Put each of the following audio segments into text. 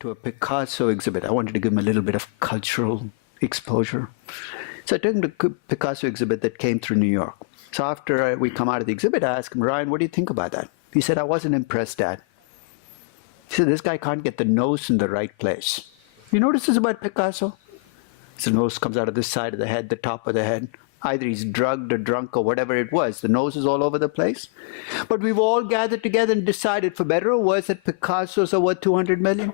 to a Picasso exhibit. I wanted to give him a little bit of cultural exposure. So I took him to a Picasso exhibit that came through New York. So after we come out of the exhibit, I asked him, Ryan, what do you think about that? He said, I wasn't impressed, Dad. He said, this guy can't get the nose in the right place. You notice this about Picasso? His nose comes out of this side of the head, the top of the head. Either he's drugged or drunk or whatever it was. The nose is all over the place. But we've all gathered together and decided, for better or worse, that Picassos are worth 200 million.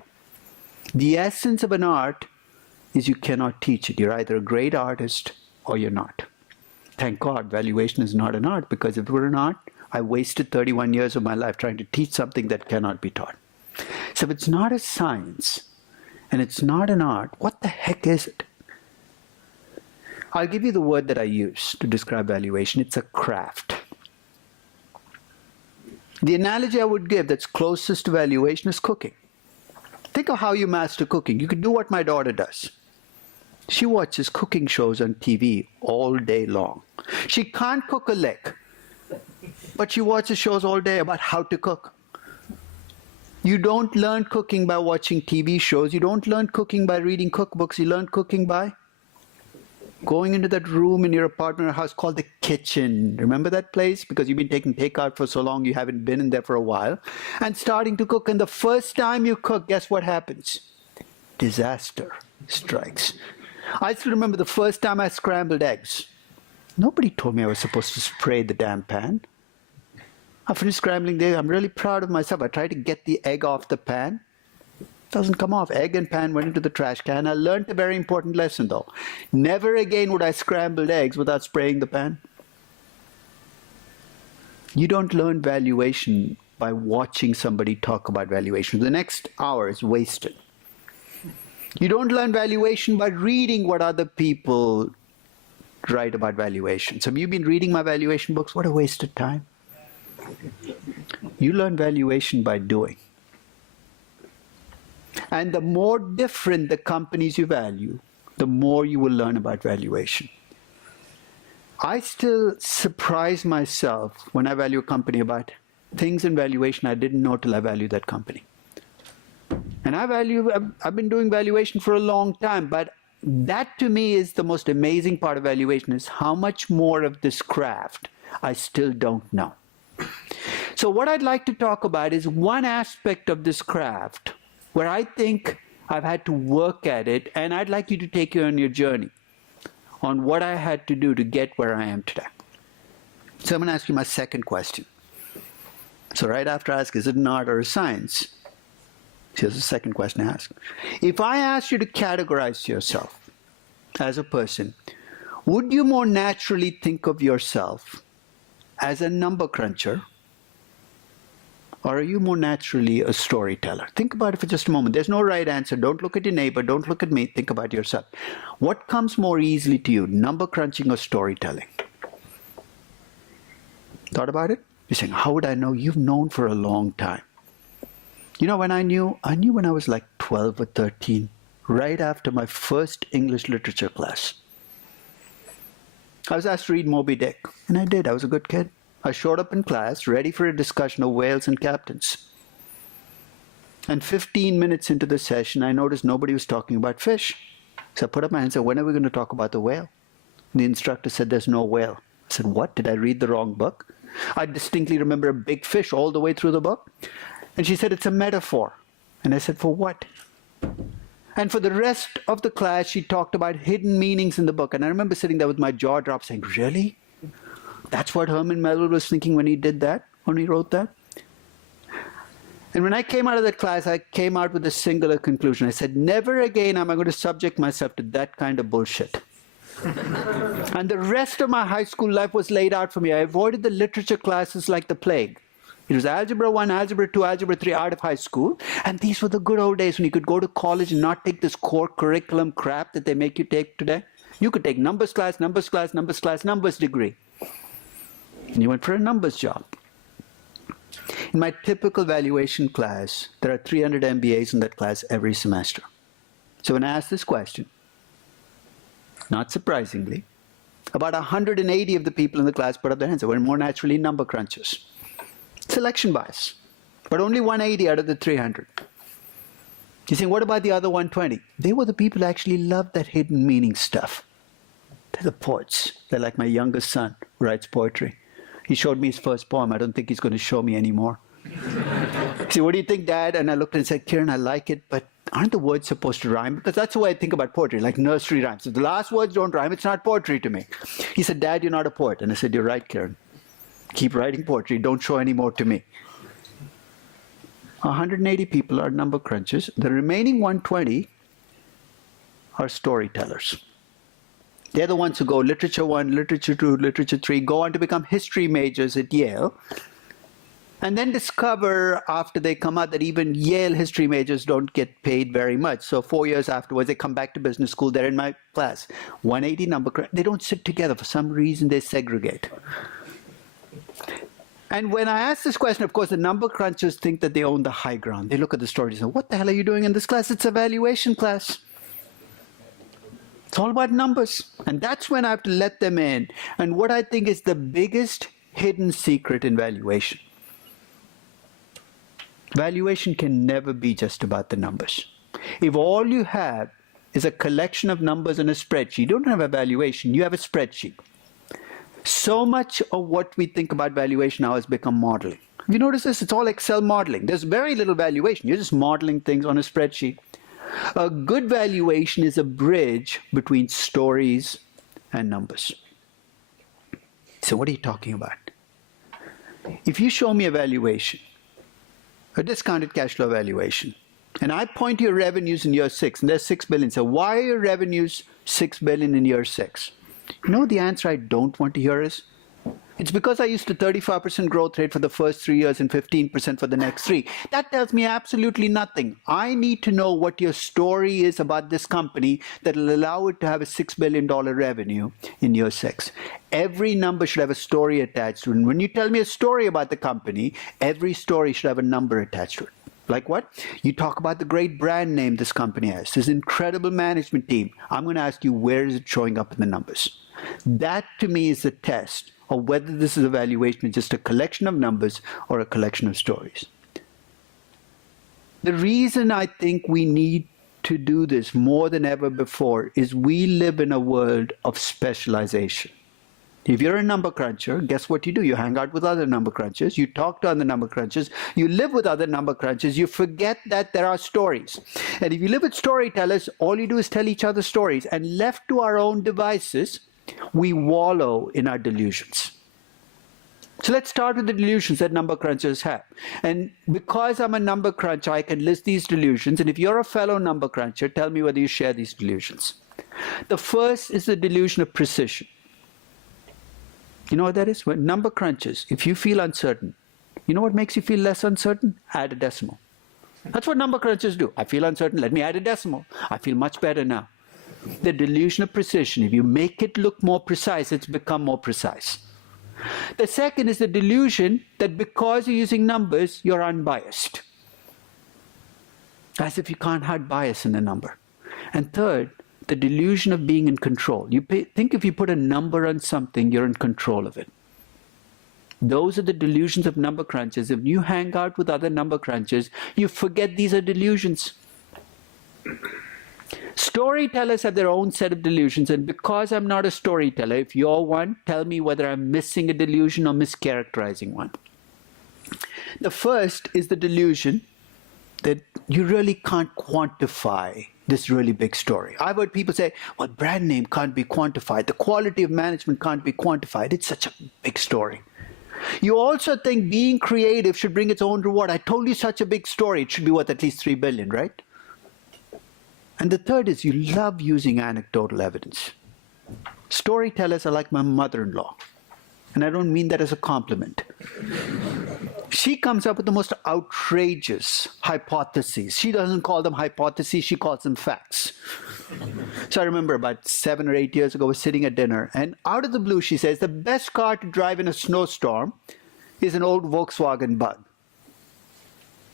The essence of an art is you cannot teach it. You're either a great artist or you're not. Thank God valuation is not an art, because if it were an art, I wasted 31 years of my life trying to teach something that cannot be taught. So if it's not a science and it's not an art, what the heck is it? I'll give you the word that I use to describe valuation. It's a craft. The analogy I would give that's closest to valuation is cooking. Think of how you master cooking. You could do what my daughter does. She watches cooking shows on TV all day long. She can't cook a lick, but she watches shows all day about how to cook. You don't learn cooking by watching TV shows. You don't learn cooking by reading cookbooks. You learn cooking by going into that room in your apartment or house called the kitchen. Remember that place? Because you've been taking takeout for so long, you haven't been in there for a while. And starting to cook. And the first time you cook, guess what happens? Disaster strikes. I still remember the first time I scrambled eggs. Nobody told me I was supposed to spray the damn pan. I finished scrambling the egg. I'm really proud of myself. I tried to get the egg off the pan. Doesn't come off. Egg and pan went into the trash can. I learned a very important lesson, though. Never again would I scramble eggs without spraying the pan. You don't learn valuation by watching somebody talk about valuation. The next hour is wasted. You don't learn valuation by reading what other people write about valuation. So have you been reading my valuation books? What a waste of time. You learn valuation by doing. And the more different the companies you value, the more you will learn about valuation. I still surprise myself when I value a company about things in valuation I didn't know till I value that company. And I've been doing valuation for a long time, but that to me is the most amazing part of valuation, is how much more of this craft I still don't know. So what I'd like to talk about is one aspect of this craft where I think I've had to work at it, and I'd like you to take you on your journey on what I had to do to get where I am today. So I'm going to ask you my second question. So right after I ask, is it an art or a science? Here's the second question I ask. If I asked you to categorize yourself as a person, would you more naturally think of yourself as a number cruncher, or are you more naturally a storyteller? Think about it for just a moment. There's no right answer. Don't look at your neighbor. Don't look at me. Think about yourself. What comes more easily to you, number crunching or storytelling? Thought about it? You're saying, how would I know? You've known for a long time. You know when I knew when I was like 12 or 13, right after my first English literature class. I was asked to read Moby Dick, and I did. I was a good kid. I showed up in class, ready for a discussion of whales and captains. And 15 minutes into the session, I noticed nobody was talking about fish. So I put up my hand and said, when are we going to talk about the whale? And the instructor said, there's no whale. I said, what? Did I read the wrong book? I distinctly remember a big fish all the way through the book. And she said, it's a metaphor. And I said, for what? And for the rest of the class, she talked about hidden meanings in the book. And I remember sitting there with my jaw dropped saying, really? That's what Herman Melville was thinking when he did that, when he wrote that? And when I came out of that class, I came out with a singular conclusion. I said, never again am I going to subject myself to that kind of bullshit. And the rest of my high school life was laid out for me. I avoided the literature classes like the plague. It was Algebra 1, Algebra 2, Algebra 3 out of high school. And these were the good old days when you could go to college and not take this core curriculum crap that they make you take today. You could take numbers class, numbers class, numbers class, numbers degree. And you went for a numbers job. In my typical valuation class, there are 300 MBAs in that class every semester. So when I asked this question, not surprisingly, about 180 of the people in the class put up their hands. They were more naturally number crunchers. Selection bias. But only 180 out of the 300. You think, what about the other 120? They were the people who actually loved that hidden meaning stuff. They're the poets. They're like my youngest son who writes poetry. He showed me his first poem. I don't think he's going to show me anymore. He said, what do you think, Dad? And I looked and said, Kiran, I like it, but aren't the words supposed to rhyme? Because that's the way I think about poetry, like nursery rhymes. If the last words don't rhyme, it's not poetry to me. He said, Dad, you're not a poet. And I said, you're right, Kiran. Keep writing poetry. Don't show any more to me. 180 people are number crunchers. The remaining 120 are storytellers. They're the ones who go literature 1, literature 2, literature 3, go on to become history majors at Yale, and then discover after they come out that even Yale history majors don't get paid very much. So 4 years afterwards, they come back to business school. They're in my class. 180 number, they don't sit together. For some reason, they segregate. And when I ask this question, of course, the number crunchers think that they own the high ground. They look at the stories and say, what the hell are you doing in this class? It's a valuation class. It's all about numbers. And that's when I have to let them in. And what I think is the biggest hidden secret in valuation. Valuation can never be just about the numbers. If all you have is a collection of numbers in a spreadsheet, you don't have a valuation, you have a spreadsheet. So much of what we think about valuation now has become modeling. Have you noticed this? It's all Excel modeling. There's very little valuation. You're just modeling things on a spreadsheet. A good valuation is a bridge between stories and numbers. So what are you talking about? If you show me a valuation, a discounted cash flow valuation, and I point to your revenues in year 6, and there's 6 billion. So why are your revenues 6 billion in year 6? You know the answer I don't want to hear is, it's because I used a 35% growth rate for the first 3 years and 15% for the next 3. That tells me absolutely nothing. I need to know what your story is about this company that will allow it to have a $6 billion revenue in year 6. Every number should have a story attached to it. And when you tell me a story about the company, every story should have a number attached to it. Like what? You talk about the great brand name this company has, this incredible management team. I'm going to ask you, where is it showing up in the numbers? That, to me, is the test of whether this is a valuation of just a collection of numbers or a collection of stories. The reason I think we need to do this more than ever before is we live in a world of specialization. If you're a number cruncher, guess what you do? You hang out with other number crunchers, you talk to other number crunchers, you live with other number crunchers, you forget that there are stories. And if you live with storytellers, all you do is tell each other stories. And left to our own devices, we wallow in our delusions. So let's start with the delusions that number crunchers have. And because I'm a number cruncher, I can list these delusions. And if you're a fellow number cruncher, tell me whether you share these delusions. The first is the delusion of precision. You know what that is? When number crunches, if you feel uncertain, you know what makes you feel less uncertain? Add a decimal. That's what number crunchers do. I feel uncertain, let me add a decimal. I feel much better now. The delusion of precision. If you make it look more precise, it's become more precise. The second is the delusion that because you're using numbers, you're unbiased. As if you can't hide bias in a number. And third, the delusion of being in control. Think if you put a number on something, you're in control of it. Those are the delusions of number crunchers. If you hang out with other number crunchers, you forget these are delusions. Storytellers have their own set of delusions, and because I'm not a storyteller, if you're one, tell me whether I'm missing a delusion or mischaracterizing one. The first is the delusion that you really can't quantify this really big story. I've heard people say, well, brand name can't be quantified. The quality of management can't be quantified. It's such a big story. You also think being creative should bring its own reward. I told you such a big story. It should be worth at least 3 billion, right? And the third is you love using anecdotal evidence. Storytellers are like my mother-in-law. And I don't mean that as a compliment. She comes up with the most outrageous hypotheses. She doesn't call them hypotheses, she calls them facts. So I remember about 7 or 8 years ago, I was sitting at dinner, and out of the blue she says, the best car to drive in a snowstorm is an old Volkswagen Bug.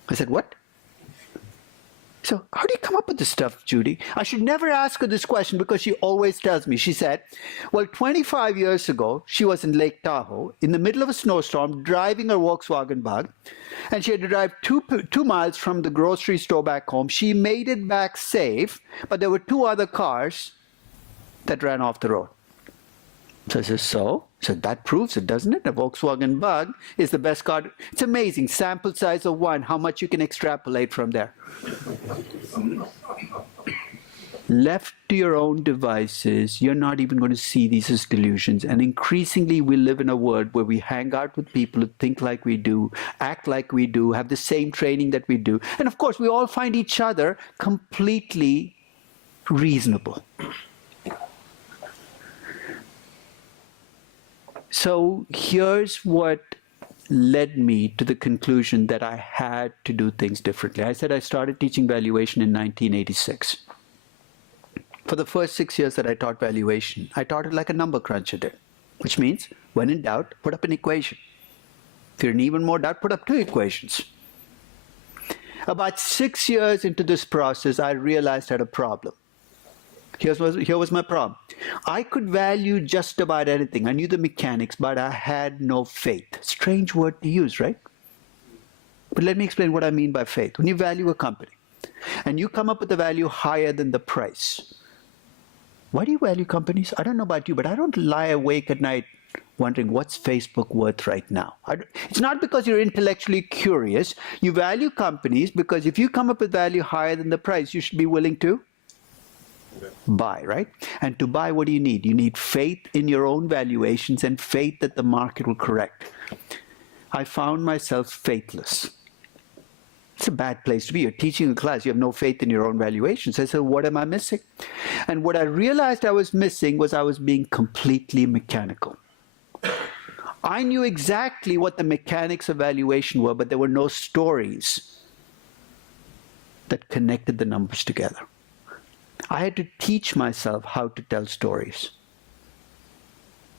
I said, what? So how do you come up with this stuff, Judy? I should never ask her this question because she always tells me. She said, well, 25 years ago, she was in Lake Tahoe in the middle of a snowstorm driving her Volkswagen Bug, and she had to drive 2 miles from the grocery store back home. She made it back safe, but there were 2 other cars that ran off the road. So I said, so that proves it, doesn't it? A Volkswagen Bug is the best car. It's amazing. Sample size of 1, how much you can extrapolate from there. Left to your own devices, you're not even going to see these as delusions. And increasingly, we live in a world where we hang out with people who think like we do, act like we do, have the same training that we do. And of course, we all find each other completely reasonable. So here's what led me to the conclusion that I had to do things differently. I said I started teaching valuation in 1986. For the first 6 years that I taught valuation, I taught it like a number cruncher did, which means when in doubt, put up an equation. If you're in even more doubt, put up 2 equations. About 6 years into this process, I realized I had a problem. Here was my problem. I could value just about anything. I knew the mechanics, but I had no faith. Strange word to use, right? But let me explain what I mean by faith. When you value a company, and you come up with a value higher than the price, why do you value companies? I don't know about you, but I don't lie awake at night wondering what's Facebook worth right now. It's not because you're intellectually curious. You value companies because if you come up with value higher than the price, you should be willing to buy, right? And to buy, what do you need? You need faith in your own valuations and faith that the market will correct. I found myself faithless. It's a bad place to be. You're teaching a class, you have no faith in your own valuations. I said, what am I missing? And what I realized I was missing was I was being completely mechanical. I knew exactly what the mechanics of valuation were, but there were no stories that connected the numbers together. I had to teach myself how to tell stories.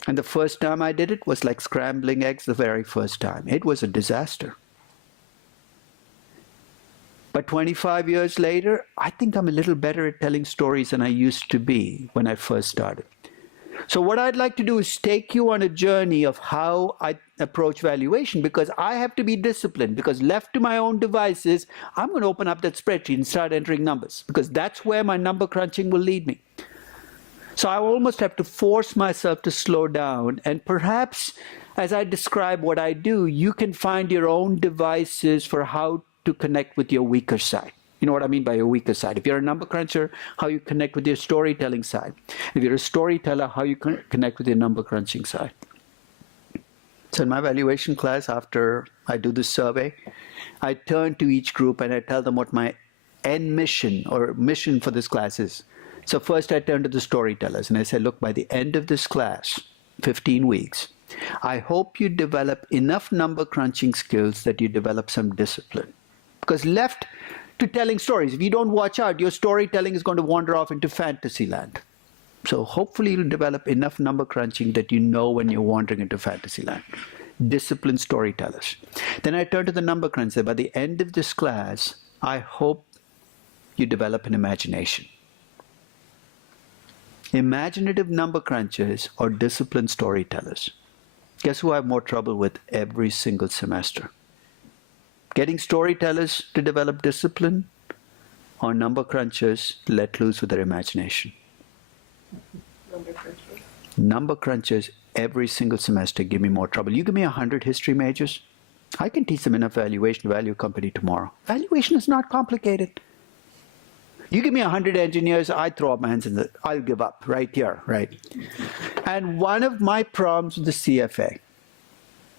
And the first time I did it was like scrambling eggs the very first time. It was a disaster. But 25 years later, I think I'm a little better at telling stories than I used to be when I first started. So what I'd like to do is take you on a journey of how I approach valuation, because I have to be disciplined, because left to my own devices, I'm going to open up that spreadsheet and start entering numbers, because that's where my number crunching will lead me. So I almost have to force myself to slow down, and perhaps as I describe what I do, you can find your own devices for how to connect with your weaker side. You know what I mean by your weaker side. If you're a number cruncher, how you connect with your storytelling side. If you're a storyteller, how you connect with your number crunching side. So in my valuation class, after I do this survey, I turn to each group and I tell them what my end mission or mission for this class is. So first I turn to the storytellers and I say, look, by the end of this class, 15 weeks, I hope you develop enough number crunching skills that you develop some discipline. Because left to telling stories, if you don't watch out, your storytelling is going to wander off into fantasy land. So hopefully you'll develop enough number crunching that you know when you're wandering into fantasy land. Disciplined storytellers. Then I turn to the number cruncher. By the end of this class, I hope you develop an imagination. Imaginative number crunchers or disciplined storytellers. Guess who I have more trouble with every single semester? Getting storytellers to develop discipline or number crunchers to let loose with their imagination? Number crunchers every single semester give me more trouble. You give me 100 history majors, I can teach them enough valuation to value a company tomorrow. Valuation is not complicated. You give me 100 engineers, I throw up my hands in I'll give up right here, right? And one of my problems with the CFA,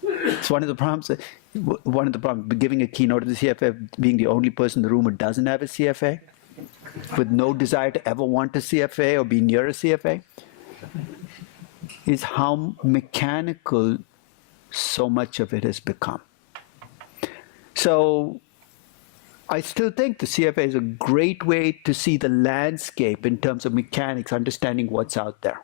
it's one of the problems, giving a keynote at the CFA, being the only person in the room who doesn't have a CFA, with no desire to ever want a CFA or be near a CFA, is how mechanical so much of it has become. So I still think the CFA is a great way to see the landscape in terms of mechanics, understanding what's out there.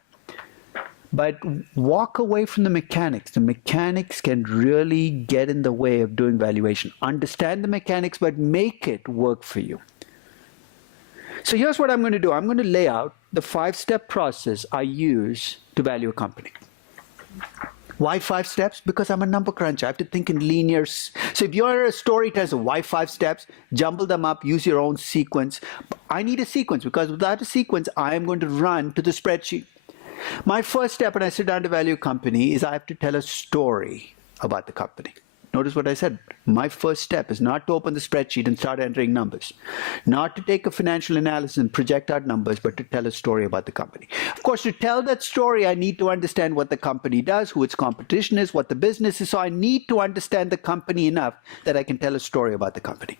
But walk away from the mechanics. The mechanics can really get in the way of doing valuation. Understand the mechanics, but make it work for you. So here's what I'm going to do. I'm going to lay out the 5-step process I use to value a company. Why 5 steps? Because I'm a number cruncher. I have to think in linear. So if you're a storyteller, why 5 steps? Jumble them up, use your own sequence. I need a sequence because without a sequence, I am going to run to the spreadsheet. My first step when I sit down to value a company is I have to tell a story about the company. Notice what I said. My first step is not to open the spreadsheet and start entering numbers, not to take a financial analysis and project out numbers, but to tell a story about the company. Of course, to tell that story, I need to understand what the company does, who its competition is, what the business is. So I need to understand the company enough that I can tell a story about the company.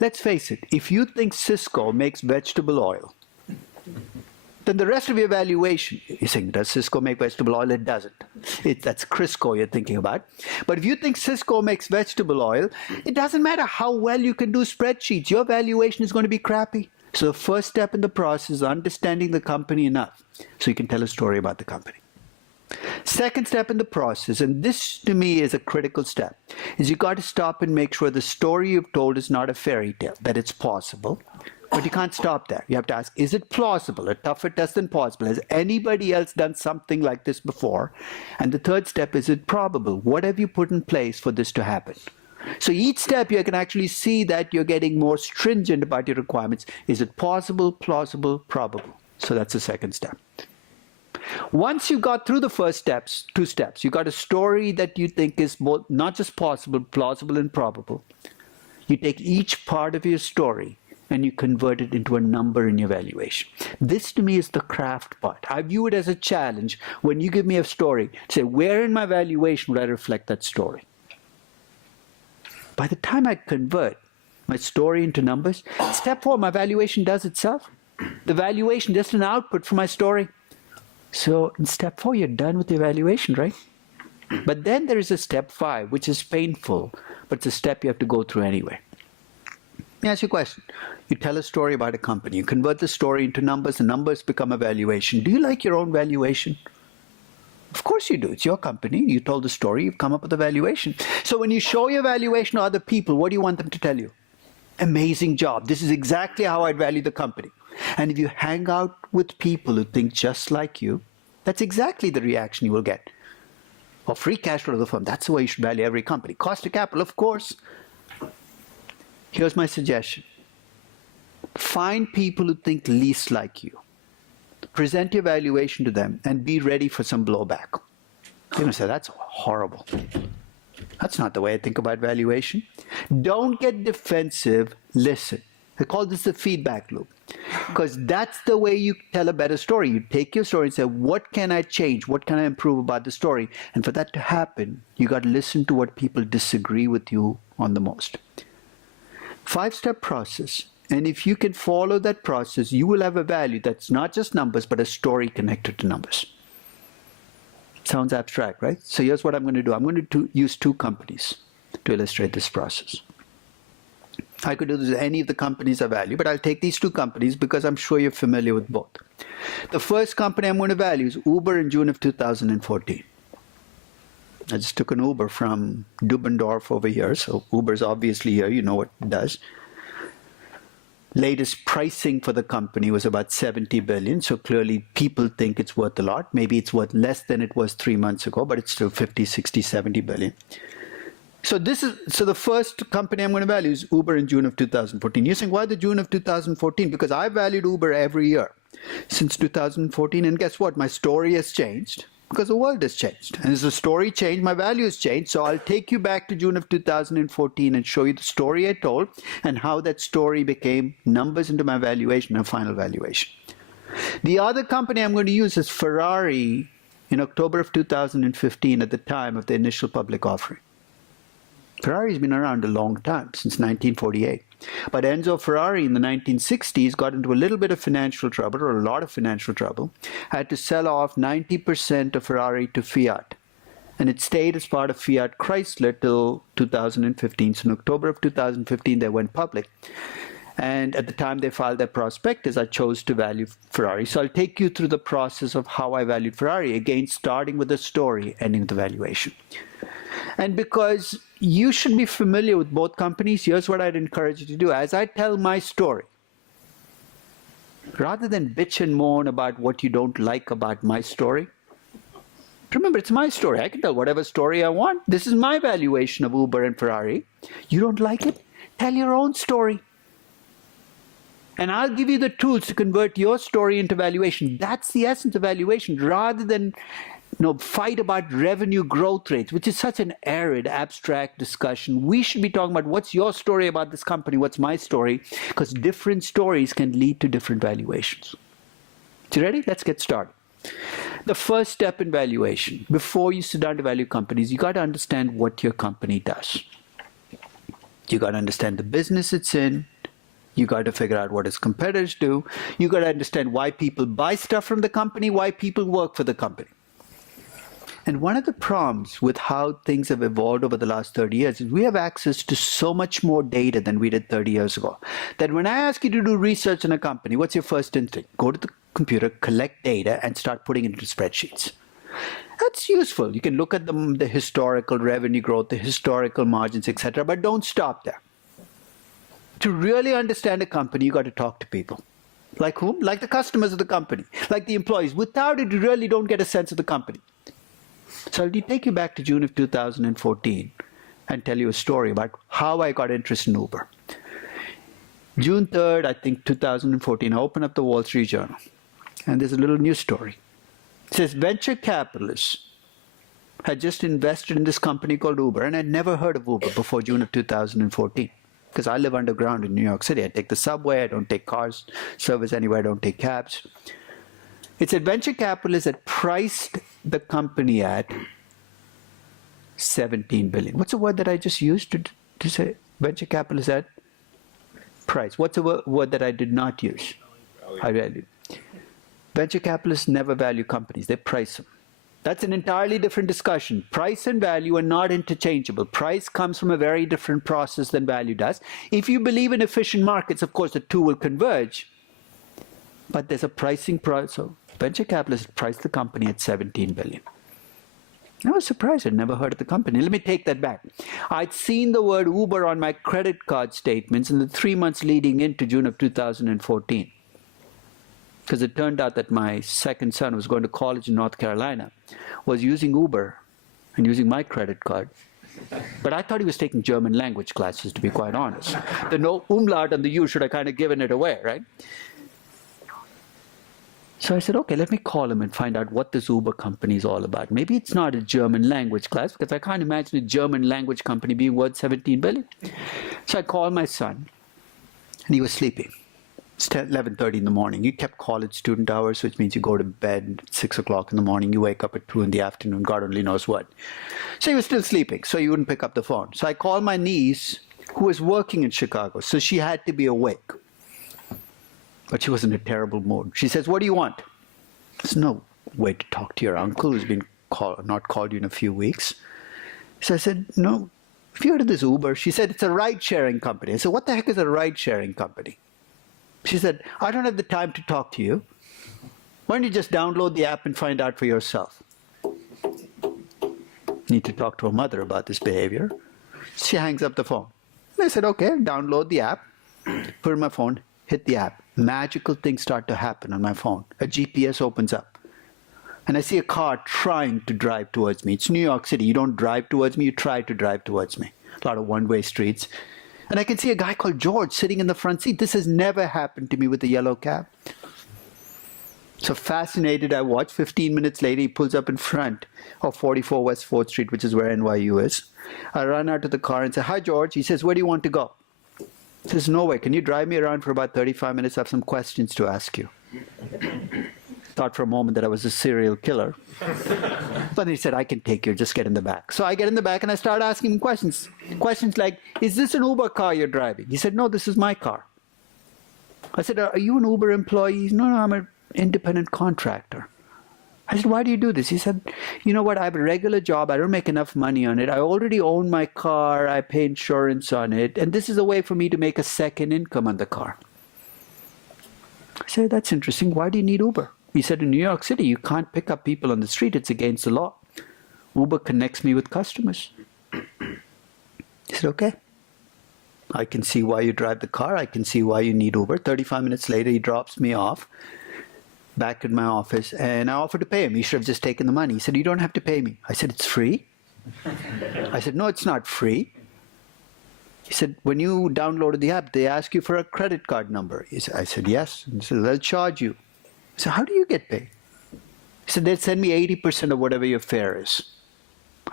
Let's face it, if you think Cisco makes vegetable oil, then the rest of your valuation, you're saying, does Cisco make vegetable oil? It doesn't. That's Crisco you're thinking about. But if you think Cisco makes vegetable oil, it doesn't matter how well you can do spreadsheets. Your valuation is going to be crappy. So the first step in the process is understanding the company enough so you can tell a story about the company. Second step in the process, and this to me is a critical step, is you got to stop and make sure the story you've told is not a fairy tale, that it's possible. But you can't stop there. You have to ask, is it plausible? A tougher test than possible. Has anybody else done something like this before? And the third step, is it probable? What have you put in place for this to happen? So each step you can actually see that you're getting more stringent about your requirements. Is it possible, plausible, probable? So that's the second step. Once you got through the first steps, 2 steps, you got a story that you think is both not just possible, plausible, and probable. You take each part of your story and you convert it into a number in your valuation. This to me is the craft part. I view it as a challenge when you give me a story. Say, where in my valuation would I reflect that story? By the time I convert my story into numbers, step 4, my valuation does itself. The valuation is just an output from my story. So in step 4, you're done with the evaluation, right? But then there is a step 5, which is painful, but it's a step you have to go through anyway. Let me ask you a question. You tell a story about a company. You convert the story into numbers, and numbers become a valuation. Do you like your own valuation? Of course you do. It's your company. You told the story. You've come up with a valuation. So when you show your valuation to other people, what do you want them to tell you? Amazing job. This is exactly how I'd value the company. And if you hang out with people who think just like you, that's exactly the reaction you will get. Or free cash flow of the firm. That's the way you should value every company. Cost of capital, of course. Here's my suggestion. Find people who think least like you. Present your valuation to them and be ready for some blowback. You're going to say, that's horrible. That's not the way I think about valuation. Don't get defensive. Listen. I call this the feedback loop. Because that's the way you tell a better story. You take your story and say, what can I change? What can I improve about the story? And for that to happen, you got to listen to what people disagree with you on the most. 5-step process. And if you can follow that process, you will have a value that's not just numbers, but a story connected to numbers. Sounds abstract, right? So here's what I'm going to do. I'm going to use 2 companies to illustrate this process. I could do this with any of the companies I value, but I'll take these 2 companies because I'm sure you're familiar with both. The first company I'm going to value is Uber in June of 2014. I just took an Uber from Dubendorf over here, so Uber's obviously here, you know what it does. Latest pricing for the company was about 70 billion, so clearly people think it's worth a lot. Maybe it's worth less than it was 3 months ago, but it's still 50, 60, 70 billion. So the first company I'm going to value is Uber in June of 2014. You're saying, why the June of 2014? Because I valued Uber every year since 2014, and guess what? My story has changed. Because the world has changed. And as the story changed, my value has changed. So I'll take you back to June of 2014 and show you the story I told and how that story became numbers into my valuation and final valuation. The other company I'm going to use is Ferrari in October of 2015 at the time of the initial public offering. Ferrari's been around a long time, since 1948. But Enzo Ferrari in the 1960s got into a little bit of financial trouble, or a lot of financial trouble, had to sell off 90% of Ferrari to Fiat. And it stayed as part of Fiat Chrysler till 2015. So in October of 2015, they went public. And at the time they filed their prospectus, I chose to value Ferrari. So I'll take you through the process of how I valued Ferrari, again, starting with the story, ending with the valuation. And because you should be familiar with both companies, here's what I'd encourage you to do. As I tell my story, Rather than bitch and moan about what you don't like about my story, remember, it's my story. I can tell whatever story I want. This is my valuation of Uber and Ferrari. You don't like it? Tell your own story. And I'll give you the tools to convert your story into valuation. That's the essence of valuation, rather than fight about revenue growth rates, which is such an arid, abstract discussion. We should be talking about what's your story about this company, what's my story, because different stories can lead to different valuations. So you ready? Let's get started. The first step in valuation, before you sit down to value companies, you got to understand what your company does. You got to understand the business it's in. You got to figure out what its competitors do. You got to understand why people buy stuff from the company, why people work for the company. And one of the problems with how things have evolved over the last 30 years is we have access to so much more data than we did 30 years ago. That when I ask you to do research on a company, what's your first instinct? Go to the computer, collect data, and start putting it into spreadsheets. That's useful. You can look at the historical revenue growth, the historical margins, etc., but don't stop there. To really understand a company, you got to talk to people. Like whom? Like the customers of the company, like the employees. Without it, you really don't get a sense of the company. So I'll take you back to June of 2014 and tell you a story about how I got interested in Uber. June 3rd, I think 2014, I open up the Wall Street Journal, and there's a little news story. It says venture capitalists had just invested in this company called Uber, and I'd never heard of Uber before June of 2014. Because I live underground in New York City. I take the subway, I don't take cars, service anywhere, I don't take cabs. It said venture capitalists had priced the company at $17 billion. What's the word that I just used to say venture capitalists at? Price. What's the word that I did not use? I value. Venture capitalists never value companies, they price them. That's an entirely different discussion. Price and value are not interchangeable. Price comes from a very different process than value does. If you believe in efficient markets, of course, the two will converge. But there's a pricing process. So venture capitalists priced the company at $17 billion. I was surprised. I'd never heard of the company. Let me take that back. I'd seen the word Uber on my credit card statements in the 3 months leading into June of 2014. Because it turned out that my second son was going to college in North Carolina, was using Uber and using my credit card. But I thought he was taking German language classes, to be quite honest. The no umlaut and the U should have kind of given it away, right? So I said, okay, let me call him and find out what this Uber company is all about. Maybe it's not a German language class, because I can't imagine a German language company being worth $17 billion. So I called my son, and he was sleeping. It's 11:30 in the morning. You kept college student hours, which means you go to bed at 6 o'clock in the morning, you wake up at 2 in the afternoon, God only knows what. So he was still sleeping, so he wouldn't pick up the phone. So I called my niece, who was working in Chicago, so she had to be awake. But she was in a terrible mood. She says, what do you want? There's no way to talk to your uncle who's been not called you in a few weeks. So I said, no, have you heard of this Uber? She said, it's a ride-sharing company. I said, what the heck is a ride-sharing company? She said, I don't have the time to talk to you. Why don't you just download the app and find out for yourself? Need to talk to her mother about this behavior. She hangs up the phone. And I said, okay, download the app, put it on my phone, hit the app. Magical things start to happen on my phone. A GPS opens up. And I see a car trying to drive towards me. It's New York City. You don't drive towards me, you try to drive towards me. A lot of one-way streets. And I can see a guy called George sitting in the front seat. This has never happened to me with a yellow cab. So fascinated, I watch. 15 minutes later, he pulls up in front of 44 West 4th Street, which is where NYU is. I run out to the car and say, hi, George. He says, where do you want to go? He says, no way. Can you drive me around for about 35 minutes? I have some questions to ask you. Thought for a moment that I was a serial killer. But then he said, I can take you, just get in the back. So I get in the back and I start asking him questions. Questions like, is this an Uber car you're driving? He said, no, this is my car. I said, are you an Uber employee? No, I'm an independent contractor. I said, why do you do this? He said, you know what, I have a regular job, I don't make enough money on it, I already own my car, I pay insurance on it, and this is a way for me to make a second income on the car. I said, that's interesting, why do you need Uber? He said, in New York City, you can't pick up people on the street. It's against the law. Uber connects me with customers. He said, okay. I can see why you drive the car. I can see why you need Uber. 35 minutes later, he drops me off back in my office, and I offered to pay him. He should have just taken the money. He said, you don't have to pay me. I said, it's free? I said, no, it's not free. He said, when you downloaded the app, they ask you for a credit card number. I said, yes. He said, they'll charge you. I said, how do you get paid? He said, they'll send me 80% of whatever your fare is.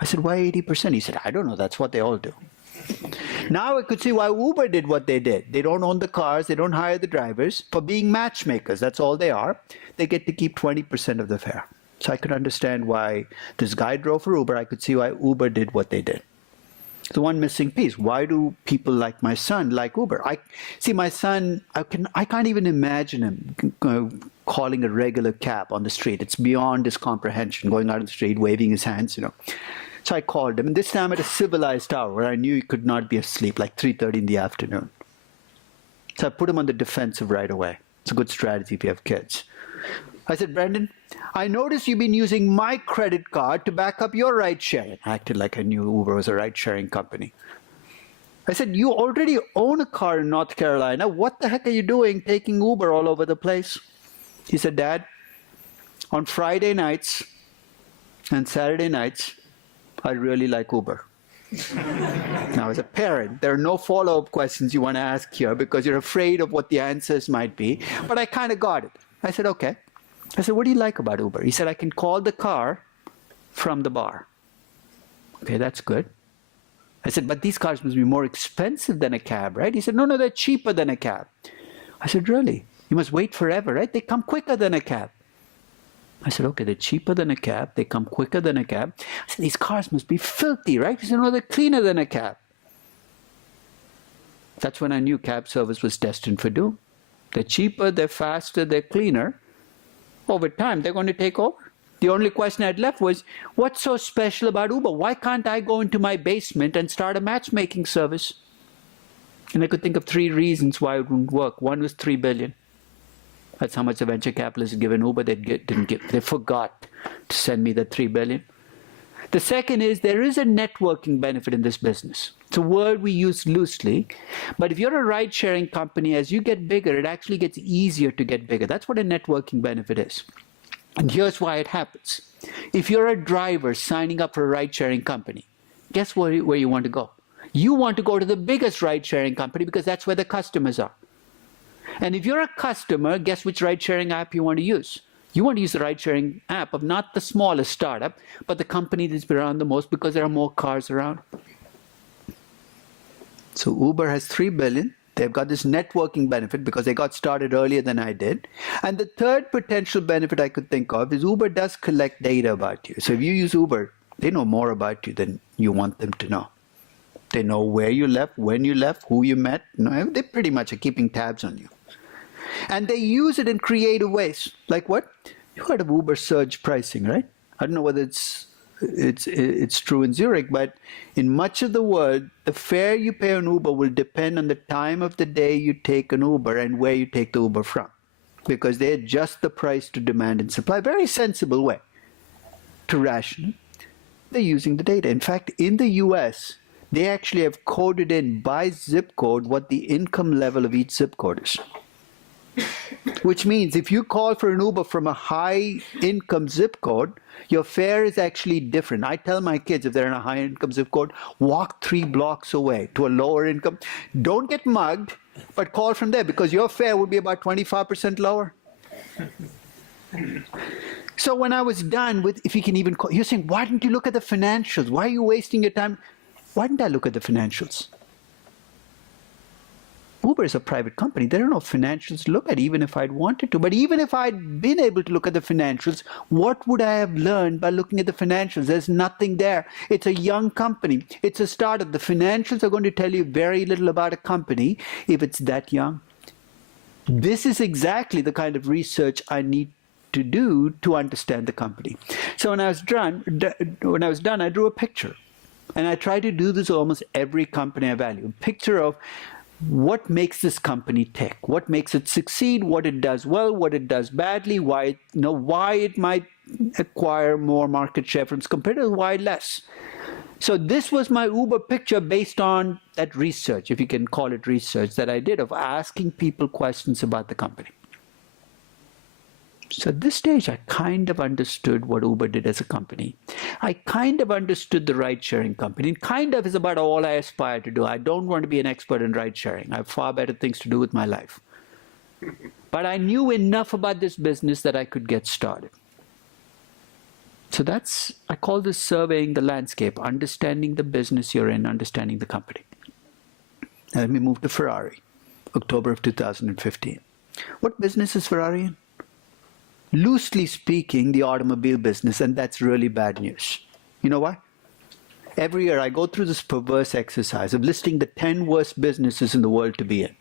I said, why 80%? He said, I don't know. That's what they all do. Now I could see why Uber did what they did. They don't own the cars. They don't hire the drivers. For being matchmakers, that's all they are. They get to keep 20% of the fare. So I could understand why this guy drove for Uber. I could see why Uber did what they did. The one missing piece, why do people like my son like Uber? See, my son, I can't even imagine him calling a regular cab on the street. It's beyond his comprehension, going out on the street, waving his hands, you know. So I called him, and this time at a civilized hour where I knew he could not be asleep, like 3:30 in the afternoon. So I put him on the defensive right away. It's a good strategy if you have kids. I said, Brendan, I noticed you've been using my credit card to back up your ride sharing. I acted like I knew Uber was a ride sharing company. I said, you already own a car in North Carolina. What the heck are you doing taking Uber all over the place? He said, Dad, on Friday nights and Saturday nights, I really like Uber. Now, as a parent, there are no follow-up questions you want to ask here because you're afraid of what the answers might be. But I kind of got it. I said, okay. I said, what do you like about Uber? He said, I can call the car from the bar. Okay, that's good. I said, but these cars must be more expensive than a cab, right? He said, no, they're cheaper than a cab. I said, really? You must wait forever, right? They come quicker than a cab. I said, okay, they're cheaper than a cab. They come quicker than a cab. I said, these cars must be filthy, right? He said, no, they're cleaner than a cab. That's when I knew cab service was destined for doom. They're cheaper, they're faster, they're cleaner. Over time, they're going to take over. The only question I had left was, what's so special about Uber? Why can't I go into my basement and start a matchmaking service? And I could think of 3 reasons why it wouldn't work. One was $3 billion. That's how much the venture capitalists had given Uber. They forgot to send me the $3 billion. The second is there is a networking benefit in this business. It's a word we use loosely, but if you're a ride-sharing company, as you get bigger, it actually gets easier to get bigger. That's what a networking benefit is. And here's why it happens. If you're a driver signing up for a ride-sharing company, guess where you want to go? You want to go to the biggest ride-sharing company because that's where the customers are. And if you're a customer, guess which ride-sharing app you want to use? You want to use the ride-sharing app of not the smallest startup, but the company that's been around the most because there are more cars around. So Uber has $3 billion. They've got this networking benefit because they got started earlier than I did. And the third potential benefit I could think of is Uber does collect data about you. So if you use Uber, they know more about you than you want them to know. They know where you left, when you left, who you met. They pretty much are keeping tabs on you. And they use it in creative ways. Like what? You heard of Uber surge pricing, right? I don't know whether it's true in Zurich, but in much of the world, the fare you pay on Uber will depend on the time of the day you take an Uber and where you take the Uber from. Because they adjust the price to demand and supply. Very sensible way to ration. They're using the data. In fact, in the US, they actually have coded in by zip code what the income level of each zip code is. Which means if you call for an Uber from a high-income zip code, your fare is actually different. I tell my kids, if they're in a high-income zip code, walk 3 blocks away to a lower income. Don't get mugged, but call from there because your fare would be about 25% lower. So when I was done with, if you can even call, you're saying, why didn't you look at the financials? Why are you wasting your time? Why didn't I look at the financials? Uber is a private company. There are no financials to look at, even if I'd wanted to. But even if I'd been able to look at the financials, what would I have learned by looking at the financials? There's nothing there. It's a young company. It's a startup. The financials are going to tell you very little about a company if it's that young. This is exactly the kind of research I need to do to understand the company. So when I was done, I drew a picture. And I try to do this with almost every company I value. A picture of what makes this company tick, what makes it succeed, what it does well, what it does badly, why it might acquire more market share from its competitors, why less. So this was my Uber picture based on that research, if you can call it research, that I did of asking people questions about the company. So at this stage, I kind of understood what Uber did as a company. I kind of understood the ride-sharing company. And kind of is about all I aspire to do. I don't want to be an expert in ride-sharing. I have far better things to do with my life. But I knew enough about this business that I could get started. So that's, I call this surveying the landscape, understanding the business you're in, understanding the company. Now let me move to Ferrari, October of 2015. What business is Ferrari in? Loosely speaking, the automobile business, and that's really bad news. You know why? Every year I go through this perverse exercise of listing the 10 worst businesses in the world to be in.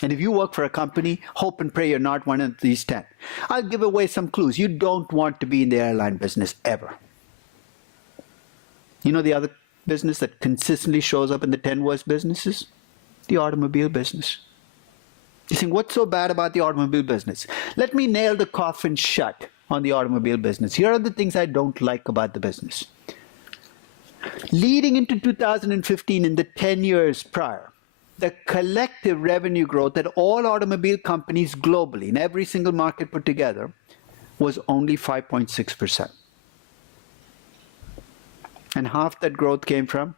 And if you work for a company, hope and pray you're not one of these 10. I'll give away some clues. You don't want to be in the airline business ever. You know the other business that consistently shows up in the 10 worst businesses? The automobile business. You think, what's so bad about the automobile business? Let me nail the coffin shut on the automobile business. Here are the things I don't like about the business. Leading into 2015, in the 10 years prior, the collective revenue growth at all automobile companies globally, in every single market put together, was only 5.6%. And half that growth came from?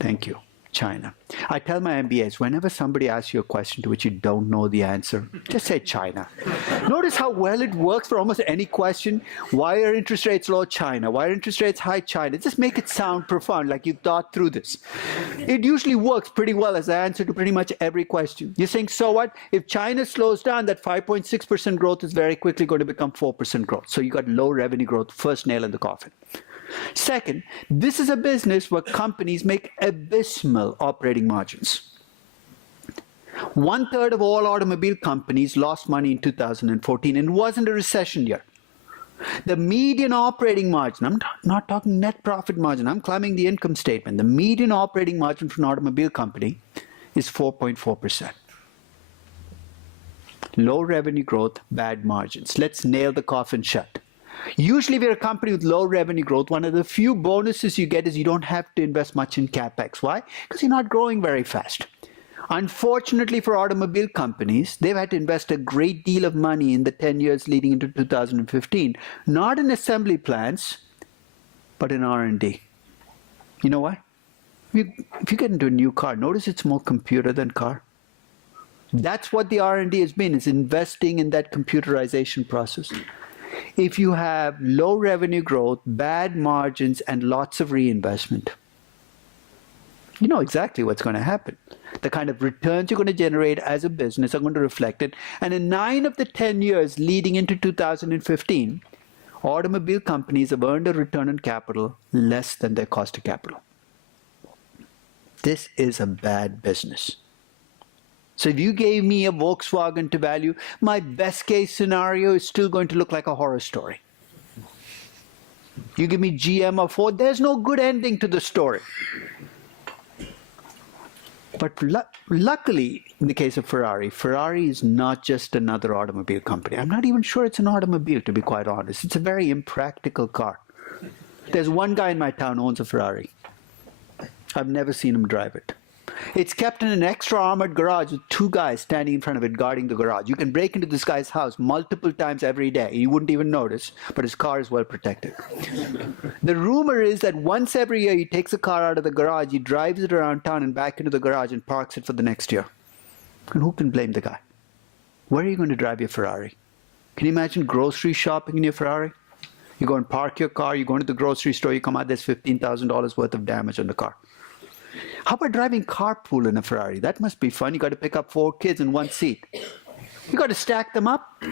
Thank you. China. I tell my MBAs, whenever somebody asks you a question to which you don't know the answer, just say China. Notice how well it works for almost any question. Why are interest rates low? China. Why are interest rates high? China. Just make it sound profound, like you've thought through this. It usually works pretty well as the answer to pretty much every question. You're saying, so what? If China slows down, that 5.6% growth is very quickly going to become 4% growth. So you got low revenue growth, first nail in the coffin. Second, this is a business where companies make abysmal operating margins. 1/3 of all automobile companies lost money in 2014, and it wasn't a recession year. The median operating margin, I'm not talking net profit margin, I'm climbing the income statement. The median operating margin for an automobile company is 4.4%. Low revenue growth, bad margins. Let's nail the coffin shut. Usually if you're a company with low revenue growth, one of the few bonuses you get is you don't have to invest much in CapEx. Why? Because you're not growing very fast. Unfortunately for automobile companies, they've had to invest a great deal of money in the 10 years leading into 2015, not in assembly plants, but in R&D. You know why? If you get into a new car, notice it's more computer than car. That's what the R&D has been, is investing in that computerization process. If you have low revenue growth, bad margins, and lots of reinvestment, you know exactly what's going to happen. The kind of returns you're going to generate as a business are going to reflect it. And in 9 of the 10 years leading into 2015, automobile companies have earned a return on capital less than their cost of capital. This is a bad business. So if you gave me a Volkswagen to value, my best case scenario is still going to look like a horror story. You give me GM or Ford, there's no good ending to the story. But luckily, in the case of Ferrari, Ferrari is not just another automobile company. I'm not even sure it's an automobile, to be quite honest. It's a very impractical car. There's one guy in my town who owns a Ferrari. I've never seen him drive it. It's kept in an extra armored garage with 2 guys standing in front of it guarding the garage. You can break into this guy's house multiple times every day. You wouldn't even notice, but his car is well protected. The rumor is that once every year he takes a car out of the garage, he drives it around town and back into the garage and parks it for the next year. And who can blame the guy? Where are you going to drive your Ferrari? Can you imagine grocery shopping in your Ferrari? You go and park your car, you go into the grocery store, you come out, there's $15,000 worth of damage on the car. How about driving carpool in a Ferrari? That must be fun. You got to pick up 4 kids in one seat. You got to stack them up.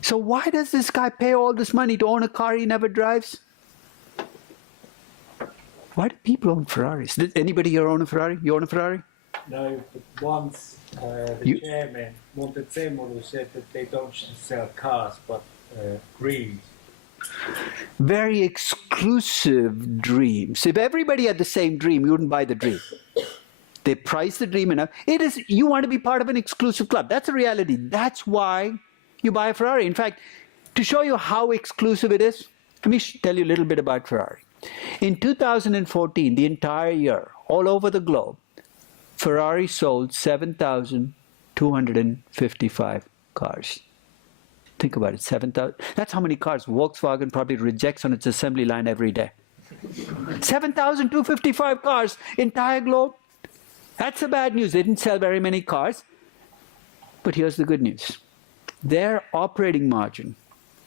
So why does this guy pay all this money to own a car he never drives? Why do people own Ferraris? Did anybody here own a Ferrari? You own a Ferrari? No, but once the chairman, Montezemolo, said that they don't sell cars, but dreams. Very exclusive dreams. If everybody had the same dream, you wouldn't buy the dream. They price the dream enough. It is, you want to be part of an exclusive club. That's a reality. That's why you buy a Ferrari. In fact, to show you how exclusive it is, Let me tell you a little bit about Ferrari. In 2014, the entire year, all over the globe, Ferrari sold 7,255 cars. Think about it, 7,000. That's how many cars Volkswagen probably rejects on its assembly line every day. 7,255 cars, entire globe. That's the bad news. They didn't sell very many cars. But here's the good news. Their operating margin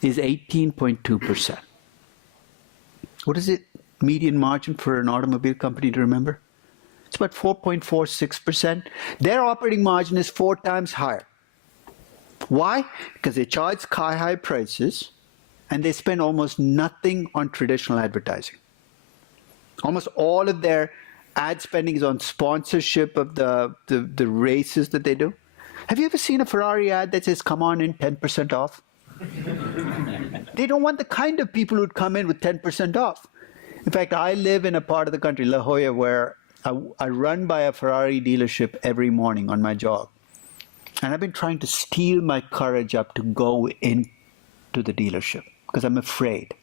is 18.2%. What is it, median margin for an automobile company to remember? It's about 4.46%. Their operating margin is 4 times higher. Why? Because they charge sky-high prices and they spend almost nothing on traditional advertising. Almost all of their ad spending is on sponsorship of the races that they do. Have you ever seen a Ferrari ad that says, come on in, 10% off? They don't want the kind of people who'd come in with 10% off. In fact, I live in a part of the country, La Jolla, where I run by a Ferrari dealership every morning on my jog. And I've been trying to steel my courage up to go into the dealership because I'm afraid.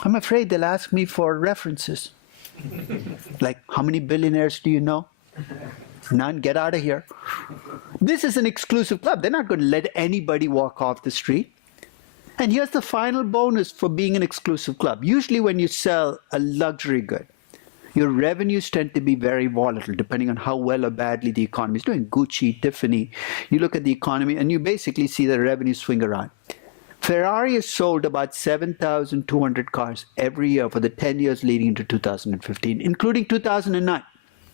I'm afraid they'll ask me for references. Like, how many billionaires do you know? None, get out of here. This is an exclusive club. They're not going to let anybody walk off the street. And here's the final bonus for being an exclusive club. Usually when you sell a luxury good, your revenues tend to be very volatile depending on how well or badly the economy is doing. Gucci, Tiffany, you look at the economy and you basically see the revenues swing around. Ferrari has sold about 7,200 cars every year for the 10 years leading into 2015, including 2009,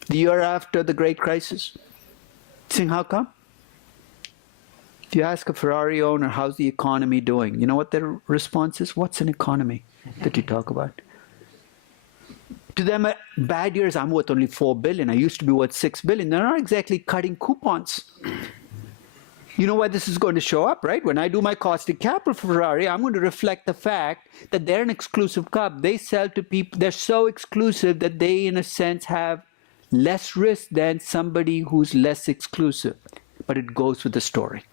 the year after the Great Crisis. Saying, how come? If you ask a Ferrari owner, how's the economy doing? You know what their response is? What's an economy that you talk about? To them, bad years, I'm worth only 4 billion. I used to be worth 6 billion. They're not exactly cutting coupons. You know where this is going to show up, right? When I do my cost of capital for Ferrari, I'm going to reflect the fact that they're an exclusive club. They sell to people. They're so exclusive that they, in a sense, have less risk than somebody who's less exclusive. But it goes with the story.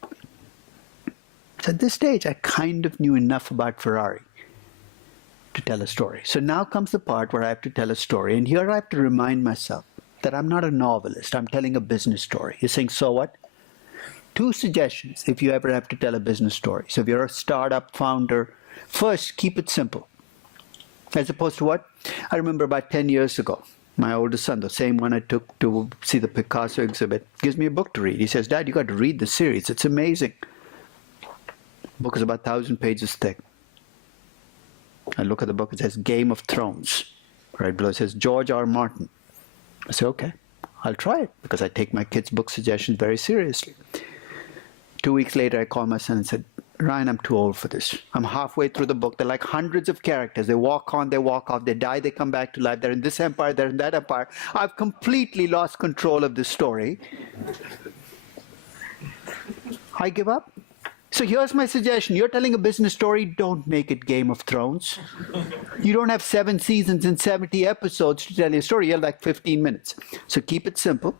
So at this stage, I kind of knew enough about Ferrari to tell a story. So now comes the part where I have to tell a story. And here I have to remind myself that I'm not a novelist. I'm telling a business story. You're saying, so what? 2 suggestions if you ever have to tell a business story. So if you're a startup founder, first, keep it simple. As opposed to what? I remember about 10 years ago, my oldest son, the same one I took to see the Picasso exhibit, gives me a book to read. He says, Dad, you got to read the series. It's amazing. The book is about 1,000 pages thick. I look at the book, it says Game of Thrones. Right below it says George R. Martin. I say, okay, I'll try it because I take my kids' book suggestions very seriously. 2 weeks later, I called my son and said, Ryan, I'm too old for this. I'm halfway through the book. They're like hundreds of characters. They walk on, they walk off, they die, they come back to life. They're in this empire, they're in that empire. I've completely lost control of this story. I give up. So here's my suggestion. You're telling a business story, don't make it Game of Thrones. You don't have 7 seasons and 70 episodes to tell your story. You have like 15 minutes. So keep it simple.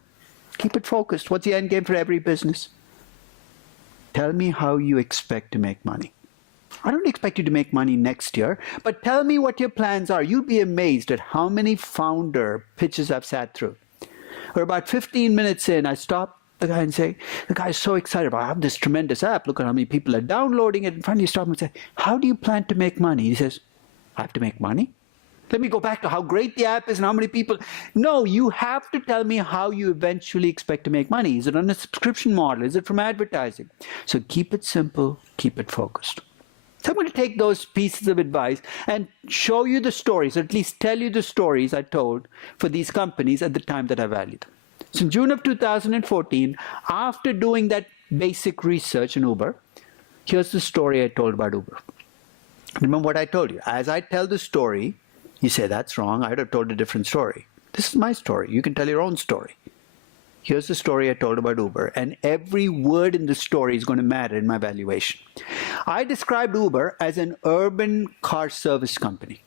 Keep it focused. What's the end game for every business? Tell me how you expect to make money. I don't expect you to make money next year, but tell me what your plans are. You'll be amazed at how many founder pitches I've sat through. Or about 15 minutes in, I stop the guy and say, the guy's so excited about, I have this tremendous app. Look at how many people are downloading it. And finally you stop him and say, how do you plan to make money? He says, I have to make money? Let me go back to how great the app is and how many people. No, you have to tell me how you eventually expect to make money. Is it on a subscription model? Is it from advertising? So keep it simple, keep it focused. So I'm going to take those pieces of advice and show you the stories, or at least tell you the stories I told for these companies at the time that I valued them. So in June of 2014, after doing that basic research in Uber, here's the story I told about Uber. Remember what I told you. As I tell the story, you say, that's wrong. I'd have told a different story. This is my story. You can tell your own story. Here's the story I told about Uber, and every word in the story is going to matter in my valuation. I described Uber as an urban car service company.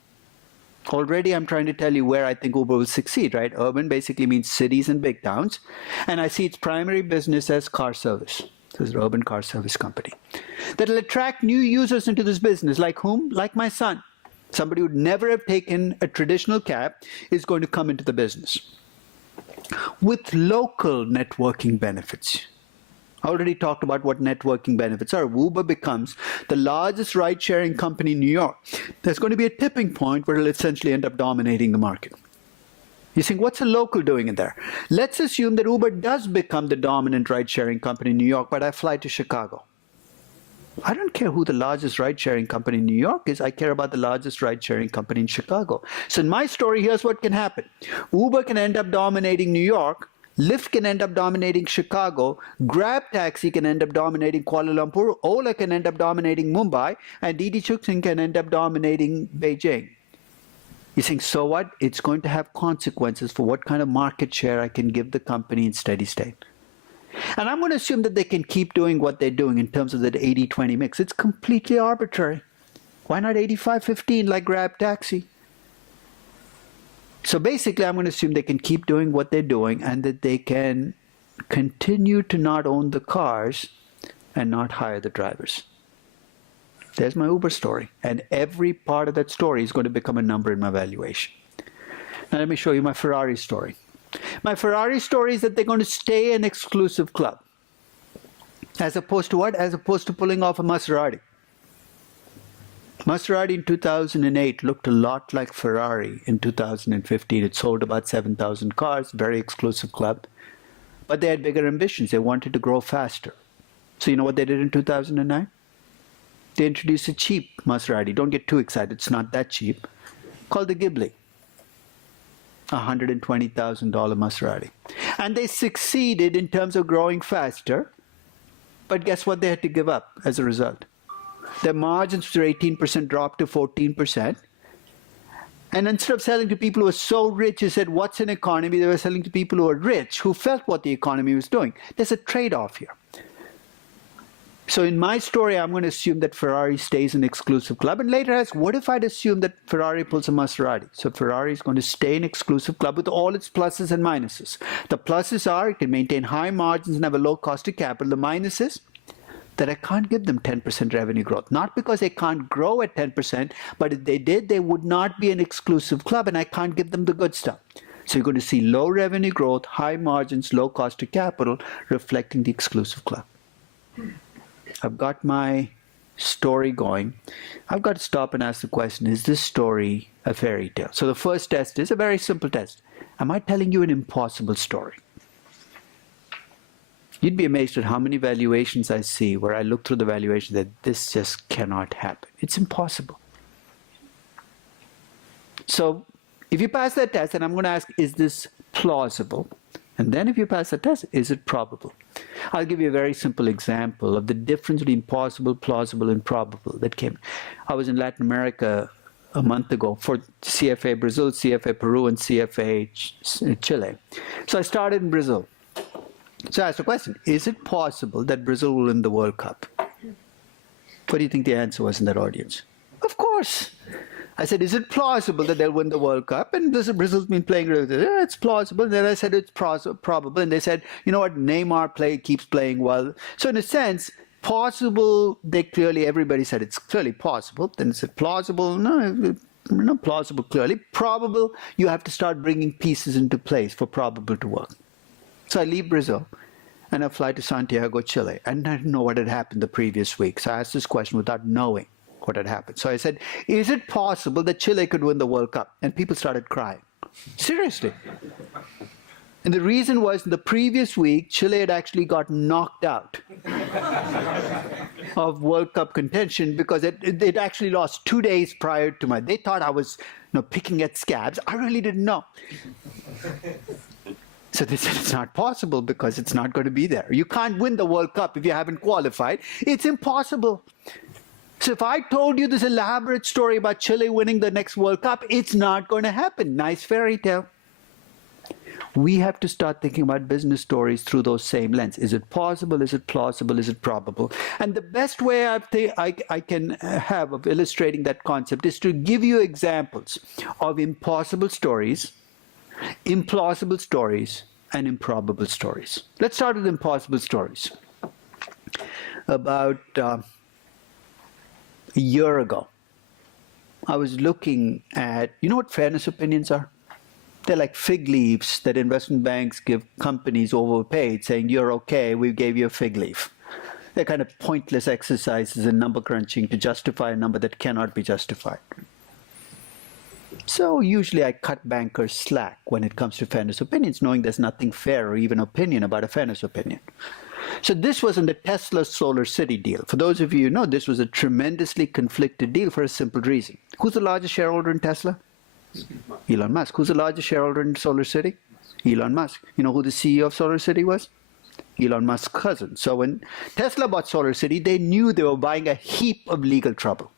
Already I'm trying to tell you where I think Uber will succeed, right? Urban basically means cities and big towns, and I see its primary business as car service. This is an urban car service company. That will attract new users into this business. Like whom? Like my son. Somebody who would never have taken a traditional cab is going to come into the business. With local networking benefits. I already talked about what networking benefits are. Uber becomes the largest ride-sharing company in New York. There's going to be a tipping point where it'll essentially end up dominating the market. You think, what's a local doing in there? Let's assume that Uber does become the dominant ride-sharing company in New York, but I fly to Chicago. I don't care who the largest ride-sharing company in New York is. I care about the largest ride-sharing company in Chicago. So in my story, here's what can happen. Uber can end up dominating New York. Lyft can end up dominating Chicago. Grab Taxi can end up dominating Kuala Lumpur. Ola can end up dominating Mumbai. And Didi Chuxing can end up dominating Beijing. You think, so what? It's going to have consequences for what kind of market share I can give the company in steady state. And I'm going to assume that they can keep doing what they're doing in terms of that 80-20 mix. It's completely arbitrary. Why not 85-15 like Grab Taxi? So basically, I'm going to assume they can keep doing what they're doing and that they can continue to not own the cars and not hire the drivers. There's my Uber story. And every part of that story is going to become a number in my valuation. Now let me show you my Ferrari story. My Ferrari story is that they're going to stay an exclusive club. As opposed to what? As opposed to pulling off a Maserati. Maserati in 2008 looked a lot like Ferrari in 2015. It sold about 7,000 cars, very exclusive club. But they had bigger ambitions. They wanted to grow faster. So you know what they did in 2009? They introduced a cheap Maserati. Don't get too excited. It's not that cheap. Called the Ghibli. $120,000 Maserati. And they succeeded in terms of growing faster. But guess what they had to give up as a result? Their margins were 18% dropped to 14%. And instead of selling to people who were so rich, who said, what's an economy? They were selling to people who were rich, who felt what the economy was doing. There's a trade-off here. So in my story, I'm going to assume that Ferrari stays an exclusive club. And later ask, what if I'd assume that Ferrari pulls a Maserati? So Ferrari is going to stay an exclusive club with all its pluses and minuses. The pluses are it can maintain high margins and have a low cost of capital. The minuses, that I can't give them 10% revenue growth. Not because they can't grow at 10%, but if they did, they would not be an exclusive club, and I can't give them the good stuff. So you're going to see low revenue growth, high margins, low cost of capital, reflecting the exclusive club. I've got my story going. I've got to stop and ask the question, is this story a fairy tale? So the first test is a very simple test. Am I telling you an impossible story? You'd be amazed at how many valuations I see where I look through the valuation that this just cannot happen. It's impossible. So if you pass that test, then I'm going to ask, is this plausible? And then if you pass the test, is it probable? I'll give you a very simple example of the difference between possible, plausible, and probable that came. I was in Latin America a month ago for CFA Brazil, CFA Peru, and CFA Chile. So I started in Brazil. So I asked the question, is it possible that Brazil will win the World Cup? What do you think the answer was in that audience? Of course. I said, is it plausible that they'll win the World Cup? And Brazil's been playing, yeah, it's plausible. And then I said, it's probable. And they said, you know what, Neymar keeps playing well. So in a sense, possible, everybody said it's clearly possible. Then it said plausible, no, not plausible clearly. Probable, you have to start bringing pieces into place for probable to work. So I leave Brazil and I fly to Santiago, Chile. And I didn't know what had happened the previous week. So I asked this question without knowing what had happened. So I said, is it possible that Chile could win the World Cup? And people started crying. Seriously. And the reason was, the previous week, Chile had actually got knocked out of World Cup contention because it actually lost 2 days prior to they thought I was picking at scabs. I really didn't know. So they said it's not possible because it's not going to be there. You can't win the World Cup if you haven't qualified. It's impossible. So if I told you this elaborate story about Chile winning the next World Cup, it's not going to happen. Nice fairy tale. We have to start thinking about business stories through those same lens. Is it possible? Is it plausible? Is it probable? And the best way I can have of illustrating that concept is to give you examples of impossible stories, implausible stories, and improbable stories. Let's start with impossible stories. About a year ago, I was looking at, you know what fairness opinions are? They're like fig leaves that investment banks give companies overpaid, saying, you're okay, we gave you a fig leaf. They're kind of pointless exercises in number crunching to justify a number that cannot be justified. So usually I cut bankers slack when it comes to fairness opinions, knowing there's nothing fair or even opinion about a fairness opinion. So this wasn't the Tesla Solar City deal. For those of you who know, this was a tremendously conflicted deal for a simple reason. Who's the largest shareholder in Tesla? Elon Musk. Who's the largest shareholder in Solar City? Elon Musk. You know who the CEO of Solar City was? Elon Musk's cousin. So when Tesla bought Solar City, they knew they were buying a heap of legal trouble.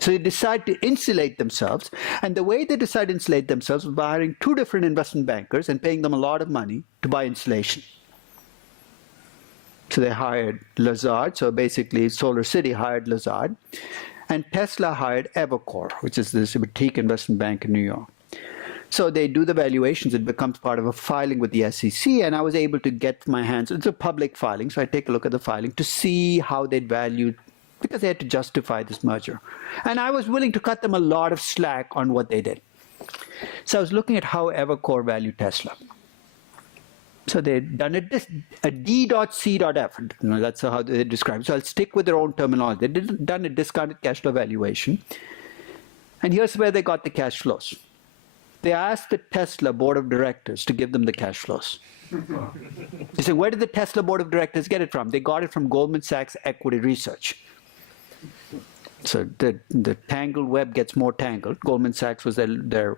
So they decided to insulate themselves, and the way they decided to insulate themselves was by hiring two different investment bankers and paying them a lot of money to buy insulation. So they hired Lazard, so basically Solar City hired Lazard, and Tesla hired Evercore, which is this boutique investment bank in New York. So they do the valuations, it becomes part of a filing with the SEC, and I was able to get my hands, it's a public filing, so I take a look at the filing to see how they'd valued, because they had to justify this merger. And I was willing to cut them a lot of slack on what they did. So I was looking at how Evercore valued Tesla. So they'd done a D.C.F. That's how they describe it. So I'll stick with their own terminology. They'd done a discounted cash flow valuation. And here's where they got the cash flows. They asked the Tesla board of directors to give them the cash flows. They said, where did the Tesla board of directors get it from? They got it from Goldman Sachs Equity Research. So the tangled web gets more tangled. Goldman Sachs was their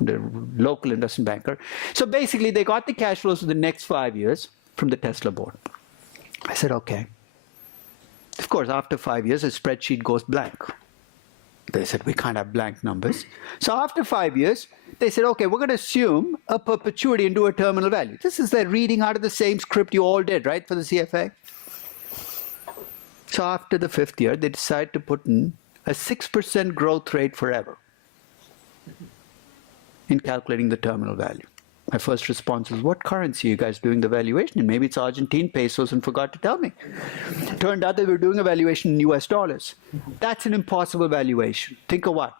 local investment banker. So basically, they got the cash flows for the next 5 years from the Tesla board. I said, okay. Of course, after 5 years, a spreadsheet goes blank. They said, we can't have blank numbers. So after 5 years, they said, okay, we're going to assume a perpetuity and do a terminal value. This is their reading out of the same script you all did, right, for the CFA? So after the 5th year, they decided to put in a 6% growth rate forever in calculating the terminal value. My first response was, what currency are you guys doing the valuation in? Maybe it's Argentine pesos and forgot to tell me. Turned out they were doing a valuation in US dollars. That's an impossible valuation. Think of what?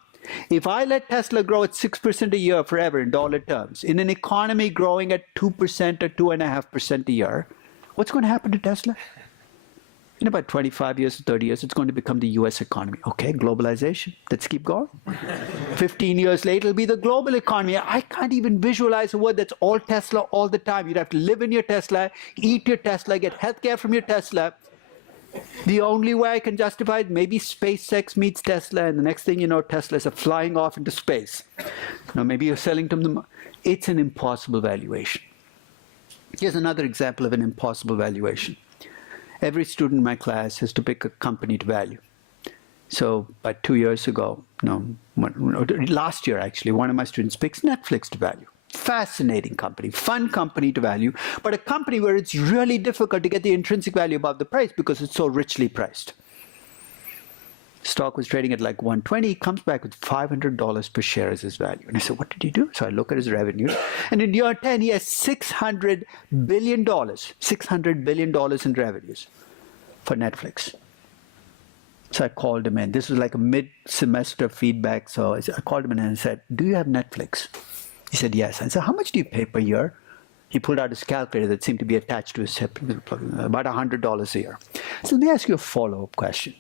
If I let Tesla grow at 6% a year forever in dollar terms, in an economy growing at 2% or 2.5% a year, what's going to happen to Tesla? In about 25 years to 30 years, it's going to become the US economy. Okay, globalization. Let's keep going. 15 years later, it'll be the global economy. I can't even visualize a word that's all Tesla all the time. You'd have to live in your Tesla, eat your Tesla, get healthcare from your Tesla. The only way I can justify it, maybe SpaceX meets Tesla, and the next thing you know, Teslas are flying off into space. Now, maybe you're selling to them. It's an impossible valuation. Here's another example of an impossible valuation. Every student in my class has to pick a company to value. So about 2 years ago, last year actually, one of my students picks Netflix to value. Fascinating company, fun company to value, but a company where it's really difficult to get the intrinsic value above the price because it's so richly priced. Stock was trading at like 120, he comes back with $500 per share as his value. And I said, what did he do? So I look at his revenue, and in year 10, he has $600 billion in revenues for Netflix. So I called him in. This was like a mid-semester feedback, so I called him in and I said, do you have Netflix? He said, yes. I said, how much do you pay per year? He pulled out his calculator that seemed to be attached to his hip, about $100 a year. So let me ask you a follow-up question.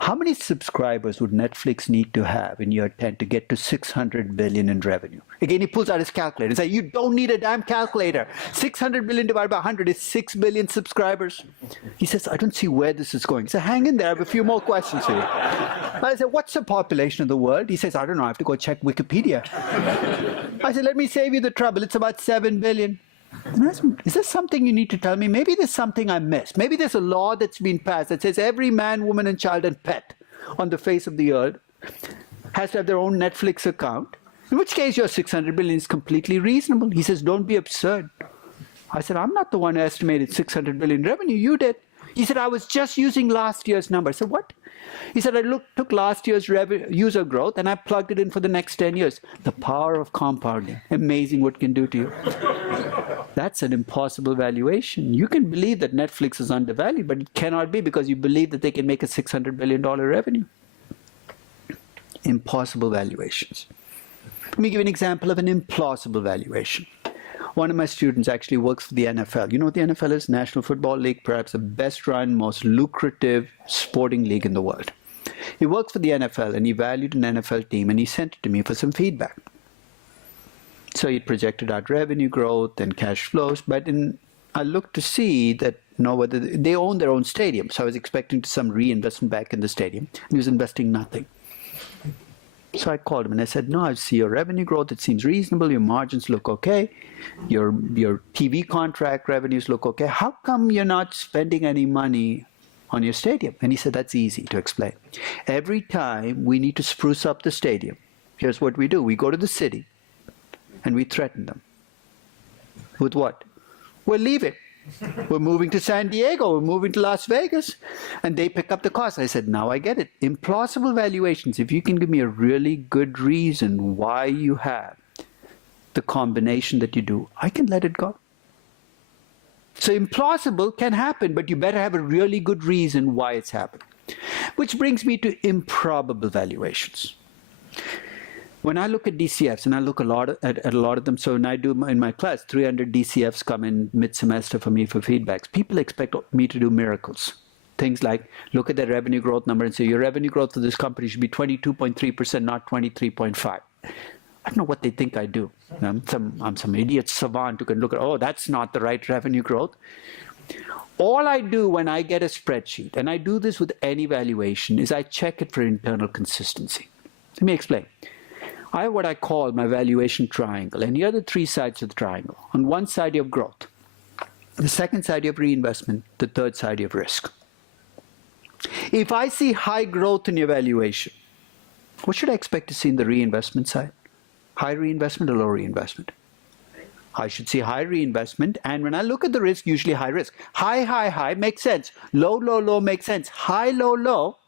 How many subscribers would Netflix need to have in year 10 to get to $600 billion in revenue? Again, he pulls out his calculator and says, you don't need a damn calculator. 600 billion divided by 100 is 6 billion subscribers. He says, I don't see where this is going. So hang in there, I have a few more questions for you. I said, what's the population of the world? He says, I don't know, I have to go check Wikipedia. I said, let me save you the trouble. It's about 7 billion. Is there something you need to tell me? Maybe there's something I missed. Maybe there's a law that's been passed that says every man, woman, and child and pet on the face of the earth has to have their own Netflix account, in which case your 600 billion is completely reasonable. He says, don't be absurd. I said, I'm not the one who estimated 600 billion revenue. You did. He said, I was just using last year's number. I said, what? He said, I took last year's user growth and I plugged it in for the next 10 years. The power of compounding. Amazing what it can do to you. That's an impossible valuation. You can believe that Netflix is undervalued, but it cannot be because you believe that they can make a $600 billion revenue. Impossible valuations. Let me give you an example of an implausible valuation. One of my students actually works for the NFL. You know what the NFL is? National Football League, perhaps the best run, most lucrative sporting league in the world. He works for the NFL and he valued an NFL team and he sent it to me for some feedback. So he projected out revenue growth and cash flows, but I looked to see that whether they own their own stadium. So I was expecting some reinvestment back in the stadium. He was investing nothing. So I called him and I said, no, I see your revenue growth. It seems reasonable. Your margins look okay. Your TV contract revenues look okay. How come you're not spending any money on your stadium? And he said, that's easy to explain. Every time we need to spruce up the stadium, here's what we do. We go to the city and we threaten them. With what? We'll leave it. We're moving to San Diego, we're moving to Las Vegas, and they pick up the cost. I said, now I get it. Implausible valuations, if you can give me a really good reason why you have the combination that you do, I can let it go. So implausible can happen, but you better have a really good reason why it's happening. Which brings me to improbable valuations. When I look at DCFs, and I look at a lot of them, so when I do in my class, 300 DCFs come in mid-semester for me for feedbacks. People expect me to do miracles. Things like look at their revenue growth number and say, your revenue growth for this company should be 22.3%, not 23.5. I don't know what they think I do. I'm some idiot savant who can look at, oh, that's not the right revenue growth. All I do when I get a spreadsheet, and I do this with any valuation, is I check it for internal consistency. Let me explain. I have what I call my valuation triangle, and here are the three sides of the triangle. On one side, you have growth. The second side, you have reinvestment. The third side, you have risk. If I see high growth in your valuation, what should I expect to see in the reinvestment side? High reinvestment or low reinvestment? I should see high reinvestment, and when I look at the risk, usually high risk. High, high, high makes sense. Low, low, low makes sense. High, low, low,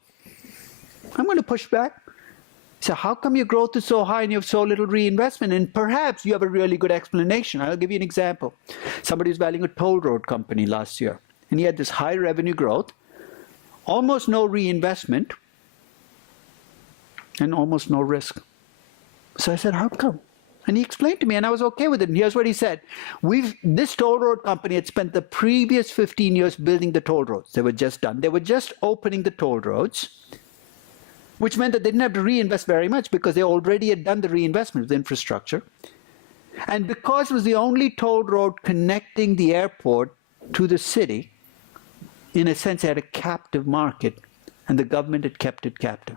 I'm going to push back. So how come your growth is so high and you have so little reinvestment? And perhaps you have a really good explanation. I'll give you an example. Somebody was valuing a toll road company last year, and he had this high revenue growth, almost no reinvestment, and almost no risk. So I said, how come? And he explained to me, and I was okay with it. And here's what he said. This toll road company had spent the previous 15 years building the toll roads. They were just done. They were just opening the toll roads, which meant that they didn't have to reinvest very much because they already had done the reinvestment of the infrastructure. And because it was the only toll road connecting the airport to the city, in a sense, they had a captive market, and the government had kept it captive.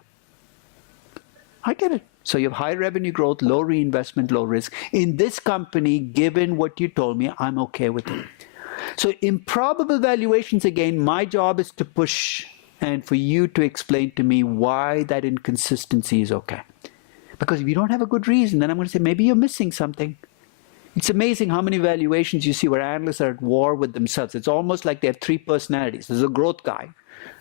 I get it. So you have high revenue growth, low reinvestment, low risk. In this company, given what you told me, I'm okay with it. So improbable valuations, again, my job is to push and for you to explain to me why that inconsistency is okay. Because if you don't have a good reason, then I'm going to say, maybe you're missing something. It's amazing how many valuations you see where analysts are at war with themselves. It's almost like they have three personalities. There's a growth guy,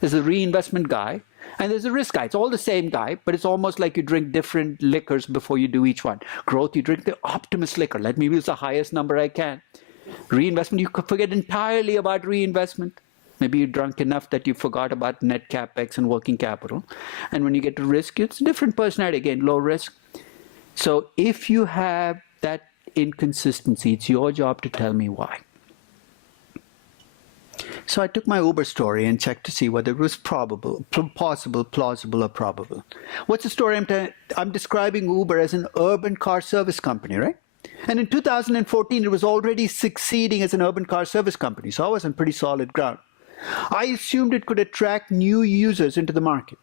there's a reinvestment guy, and there's a risk guy. It's all the same guy, but it's almost like you drink different liquors before you do each one. Growth, you drink the optimist liquor. Let me use the highest number I can. Reinvestment, you could forget entirely about reinvestment. Maybe you drunk enough that you forgot about net capex and working capital. And when you get to risk, it's a different personality. Again, low risk. So if you have that inconsistency, it's your job to tell me why. So I took my Uber story and checked to see whether it was possible, plausible, or probable. What's the story? I'm describing Uber as an urban car service company, right? And in 2014, it was already succeeding as an urban car service company. So I was on pretty solid ground. I assumed it could attract new users into the market.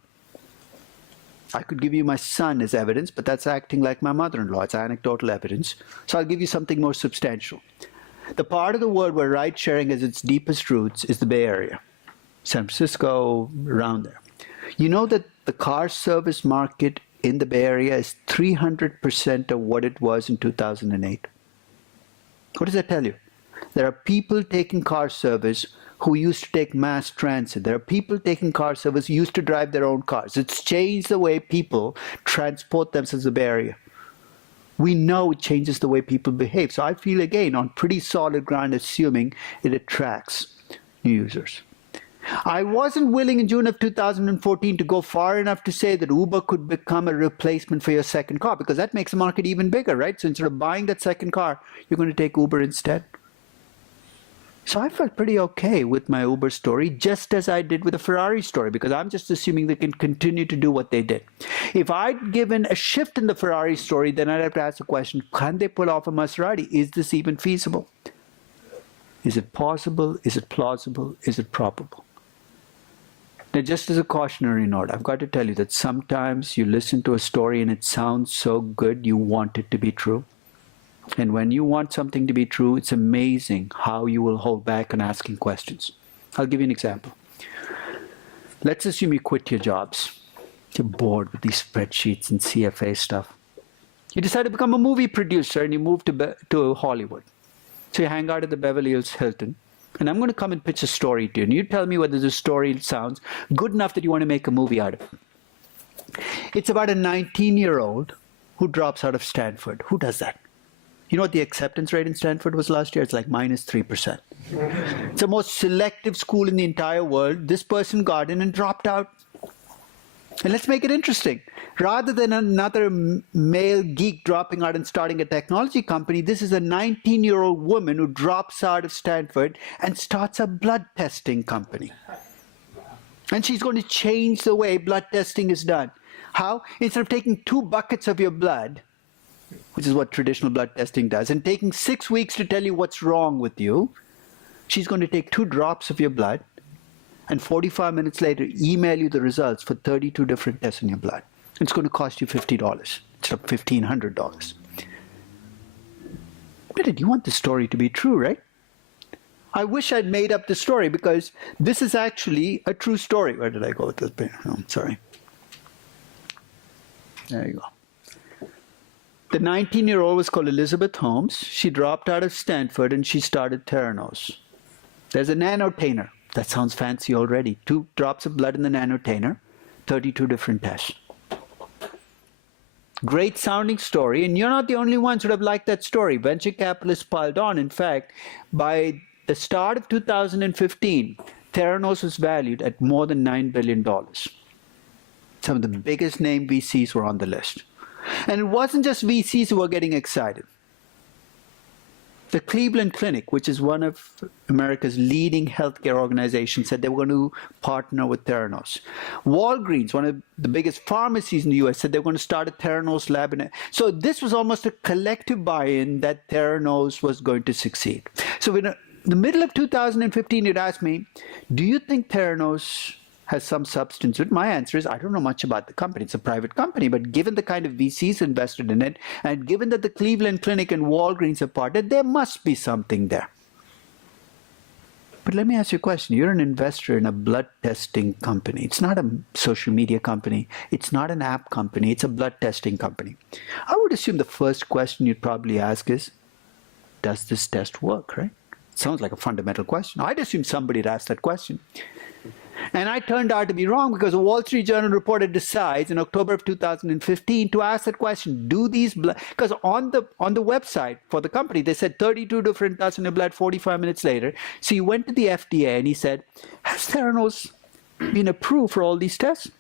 I could give you my son as evidence, but that's acting like my mother-in-law. It's anecdotal evidence. So I'll give you something more substantial. The part of the world where ride-sharing has its deepest roots is the Bay Area. San Francisco, around there. You know that the car service market in the Bay Area is 300% of what it was in 2008. What does that tell you? There are people taking car service who used to take mass transit. There are people taking car service who used to drive their own cars. It's changed the way people transport themselves in the Bay Area. We know it changes the way people behave. So I feel, again, on pretty solid ground, assuming it attracts new users. I wasn't willing in June of 2014 to go far enough to say that Uber could become a replacement for your second car, because that makes the market even bigger, right? So instead of buying that second car, you're going to take Uber instead. So I felt pretty okay with my Uber story, just as I did with the Ferrari story, because I'm just assuming they can continue to do what they did. If I'd given a shift in the Ferrari story, then I'd have to ask the question, can they pull off a Maserati? Is this even feasible? Is it possible? Is it plausible? Is it probable? Now, just as a cautionary note, I've got to tell you that sometimes you listen to a story and it sounds so good you want it to be true. And when you want something to be true, it's amazing how you will hold back on asking questions. I'll give you an example. Let's assume you quit your jobs. You're bored with these spreadsheets and CFA stuff. You decide to become a movie producer and you move to Hollywood. So you hang out at the Beverly Hills Hilton. And I'm going to come and pitch a story to you. And you tell me whether the story sounds good enough that you want to make a movie out of it. It's about a 19-year-old who drops out of Stanford. Who does that? You know what the acceptance rate in Stanford was last year? It's like -3%. It's the most selective school in the entire world. This person got in and dropped out. And let's make it interesting. Rather than another male geek dropping out and starting a technology company, this is a 19-year-old woman who drops out of Stanford and starts a blood testing company. And she's going to change the way blood testing is done. How? Instead of taking 2 buckets of your blood, which is what traditional blood testing does, and taking 6 weeks to tell you what's wrong with you, she's going to take 2 drops of your blood and 45 minutes later email you the results for 32 different tests in your blood. It's going to cost you $50 instead of $1,500. But you want the story to be true, right? I wish I'd made up the story, because this is actually a true story. Where did I go with this? Oh, sorry. There you go. The 19-year-old was called Elizabeth Holmes. She dropped out of Stanford and she started Theranos. There's a nanotainer. That sounds fancy already. 2 drops of blood in the nanotainer, 32 different tests. Great sounding story, and you're not the only ones who have liked that story. Venture capitalists piled on. In fact, by the start of 2015, Theranos was valued at more than $9 billion. Some of the biggest name VCs were on the list. And it wasn't just VCs who were getting excited. The Cleveland Clinic, which is one of America's leading healthcare organizations, said they were going to partner with Theranos. Walgreens, one of the biggest pharmacies in the US, said they were going to start a Theranos lab. So this was almost a collective buy-in that Theranos was going to succeed. So in the middle of 2015, you'd ask me, do you think Theranos has some substance to it? My answer is, I don't know much about the company. It's a private company, but given the kind of VCs invested in it, and given that the Cleveland Clinic and Walgreens are partnered, there must be something there. But let me ask you a question. You're an investor in a blood testing company. It's not a social media company. It's not an app company. It's a blood testing company. I would assume the first question you'd probably ask is, does this test work, right? It sounds like a fundamental question. I'd assume somebody had asked that question. And I turned out to be wrong, because the Wall Street Journal reporter decides in October of 2015 to ask that question, do these blood, because on the website for the company, they said 32 different tests in your blood 45 minutes later. So he went to the FDA and he said, has Theranos been approved for all these tests?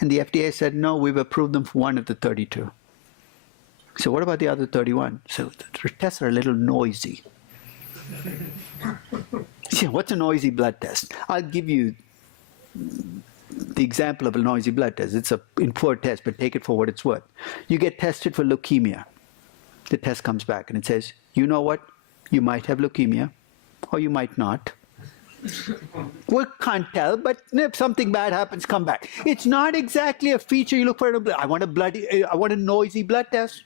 And the FDA said, no, we've approved them for 1 of the 32. So what about the other 31? So the tests are a little noisy. Yeah, what's a noisy blood test? I'll give you the example of a noisy blood test. It's in poor test, but take it for what it's worth. You get tested for leukemia. The test comes back and it says, you know what? You might have leukemia, or you might not. We can't tell, but if something bad happens, come back. It's not exactly a feature you look for in a blood. I want a noisy blood test.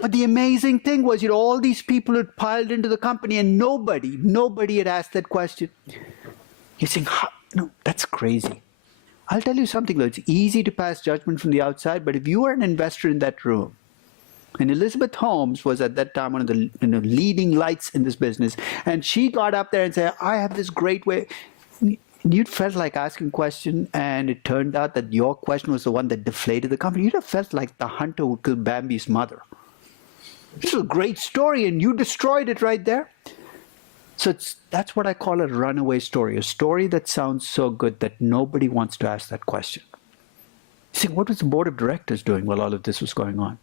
But the amazing thing was, all these people had piled into the company and nobody had asked that question. You're saying, no, that's crazy. I'll tell you something, though. It's easy to pass judgment from the outside, but if you are an investor in that room, And Elizabeth Holmes was at that time one of the leading lights in this business. And she got up there and said, I have this great way. You'd felt like asking a question, and it turned out that your question was the one that deflated the company. You'd have felt like the hunter who killed Bambi's mother. This is a great story, and you destroyed it right there. So that's what I call a runaway story, a story that sounds so good that nobody wants to ask that question. See, what was the board of directors doing while all of this was going on?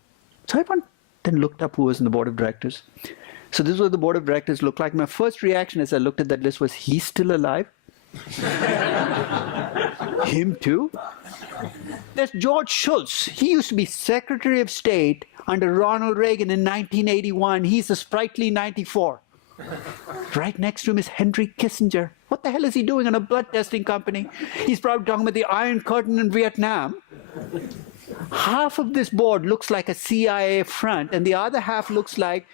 So I went and looked up who was in the board of directors. So this is what the board of directors looked like. My first reaction as I looked at that list was, he's still alive? Him too? There's George Shultz. He used to be Secretary of State under Ronald Reagan in 1981. He's a sprightly 94. Right next to him is Henry Kissinger. What the hell is he doing in a blood testing company? He's probably talking about the Iron Curtain in Vietnam. Half of this board looks like a CIA front, and the other half looks like,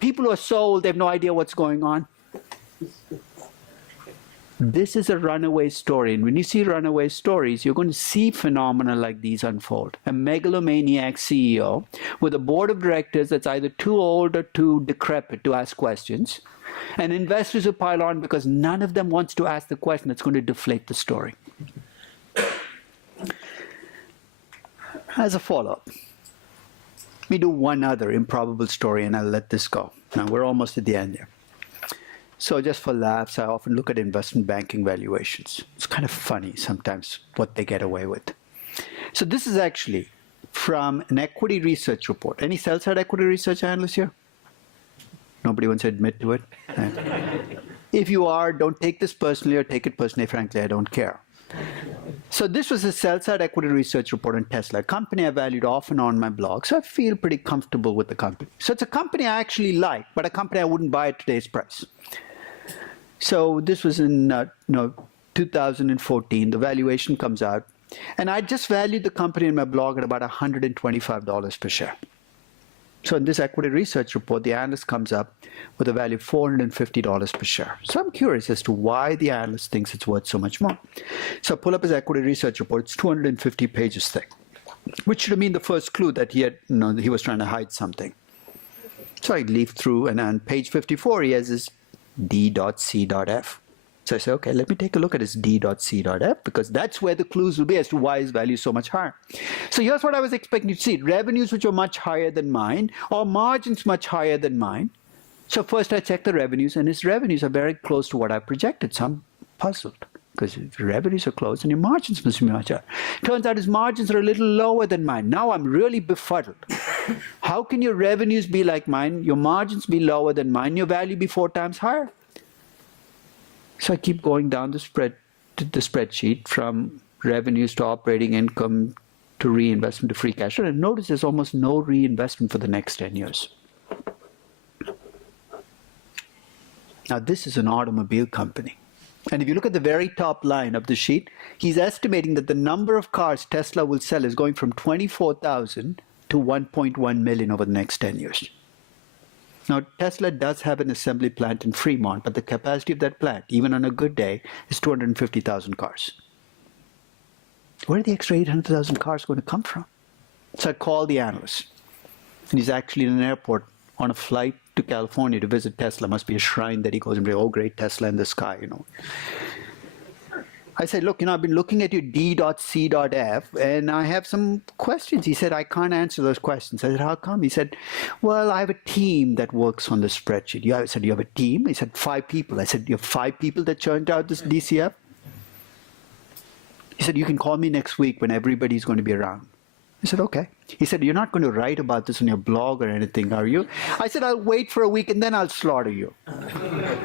people who are so old, they have no idea what's going on. This is a runaway story, and when you see runaway stories, you're going to see phenomena like these unfold. A megalomaniac CEO with a board of directors that's either too old or too decrepit to ask questions, and investors who pile on because none of them wants to ask the question that's going to deflate the story. As a follow-up, let me do one other improbable story, and I'll let this go. Now, we're almost at the end here. So just for laughs, I often look at investment banking valuations. It's kind of funny sometimes what they get away with. So this is actually from an equity research report. Any sell-side equity research analysts here? Nobody wants to admit to it? If you are, don't take this personally or take it personally. Frankly, I don't care. So this was a sell-side equity research report on Tesla, a company I valued often on my blog, so I feel pretty comfortable with the company. So it's a company I actually like, but a company I wouldn't buy at today's price. So this was in 2014. The valuation comes out, and I just valued the company in my blog at about $125 per share. So in this equity research report, the analyst comes up with a value of $450 per share. So I'm curious as to why the analyst thinks it's worth so much more. So I pull up his equity research report. It's 250 pages thick, which should have been the first clue that he was trying to hide something. So I leaf through, and on page 54, he has his D.C.F. So I say, okay, let me take a look at his D.C.F, because that's where the clues will be as to why his value is so much higher. So here's what I was expecting to see. Revenues which are much higher than mine, or margins much higher than mine. So first I check the revenues, and his revenues are very close to what I projected. So I'm puzzled, because if your revenues are close and your margins must be much higher. Turns out his margins are a little lower than mine. Now I'm really befuddled. How can your revenues be like mine, your margins be lower than mine, your value be 4 times higher? So I keep going down the spreadsheet from revenues to operating income to reinvestment to free cash flow, and notice there's almost no reinvestment for the next 10 years. Now this is an automobile company. And if you look at the very top line of the sheet, he's estimating that the number of cars Tesla will sell is going from 24,000 to 1.1 million over the next 10 years. Now, Tesla does have an assembly plant in Fremont, but the capacity of that plant, even on a good day, is 250,000 cars. Where are the extra 800,000 cars going to come from? So I called the analyst, and he's actually in an airport on a flight to California to visit Tesla. Must be a shrine that he goes and, oh, great, Tesla in the sky, I said, look, I've been looking at your D.C.F, and I have some questions. He said, I can't answer those questions. I said, how come? He said, well, I have a team that works on the spreadsheet. I said, you have a team? He said, 5 people. I said, you have 5 people that churned out this DCF? He said, you can call me next week when everybody's going to be around. I said, okay. He said, you're not going to write about this on your blog or anything, are you? I said, I'll wait for a week and then I'll slaughter you.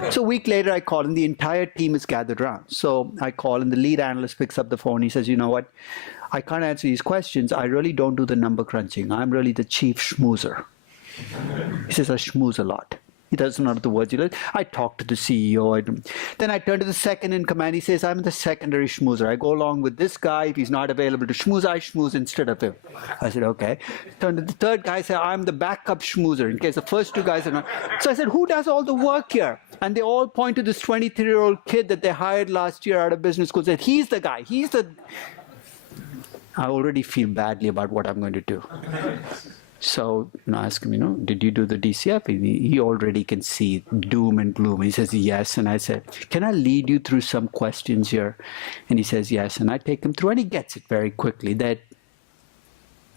So a week later, I call, and the entire team is gathered around. So I call, and the lead analyst picks up the phone. He says, you know what? I can't answer these questions. I really don't do the number crunching. I'm really the chief schmoozer. He says, I schmooze a lot. He doesn't know the words. I talk to the CEO. Then I turn to the second in command. He says, I'm the secondary schmoozer. I go along with this guy. If he's not available to schmooze, I schmooze instead of him. I said, okay. Turn to the third guy. I said, I'm the backup schmoozer in case the first 2 guys are not. So I said, who does all the work here? And they all point to this 23-year-old kid that they hired last year out of business school. Said, he's the guy. He's the... I already feel badly about what I'm going to do. So I ask him, did you do the DCF? He already can see doom and gloom. He says, yes. And I said, can I lead you through some questions here? And he says, yes. And I take him through, and he gets it very quickly that,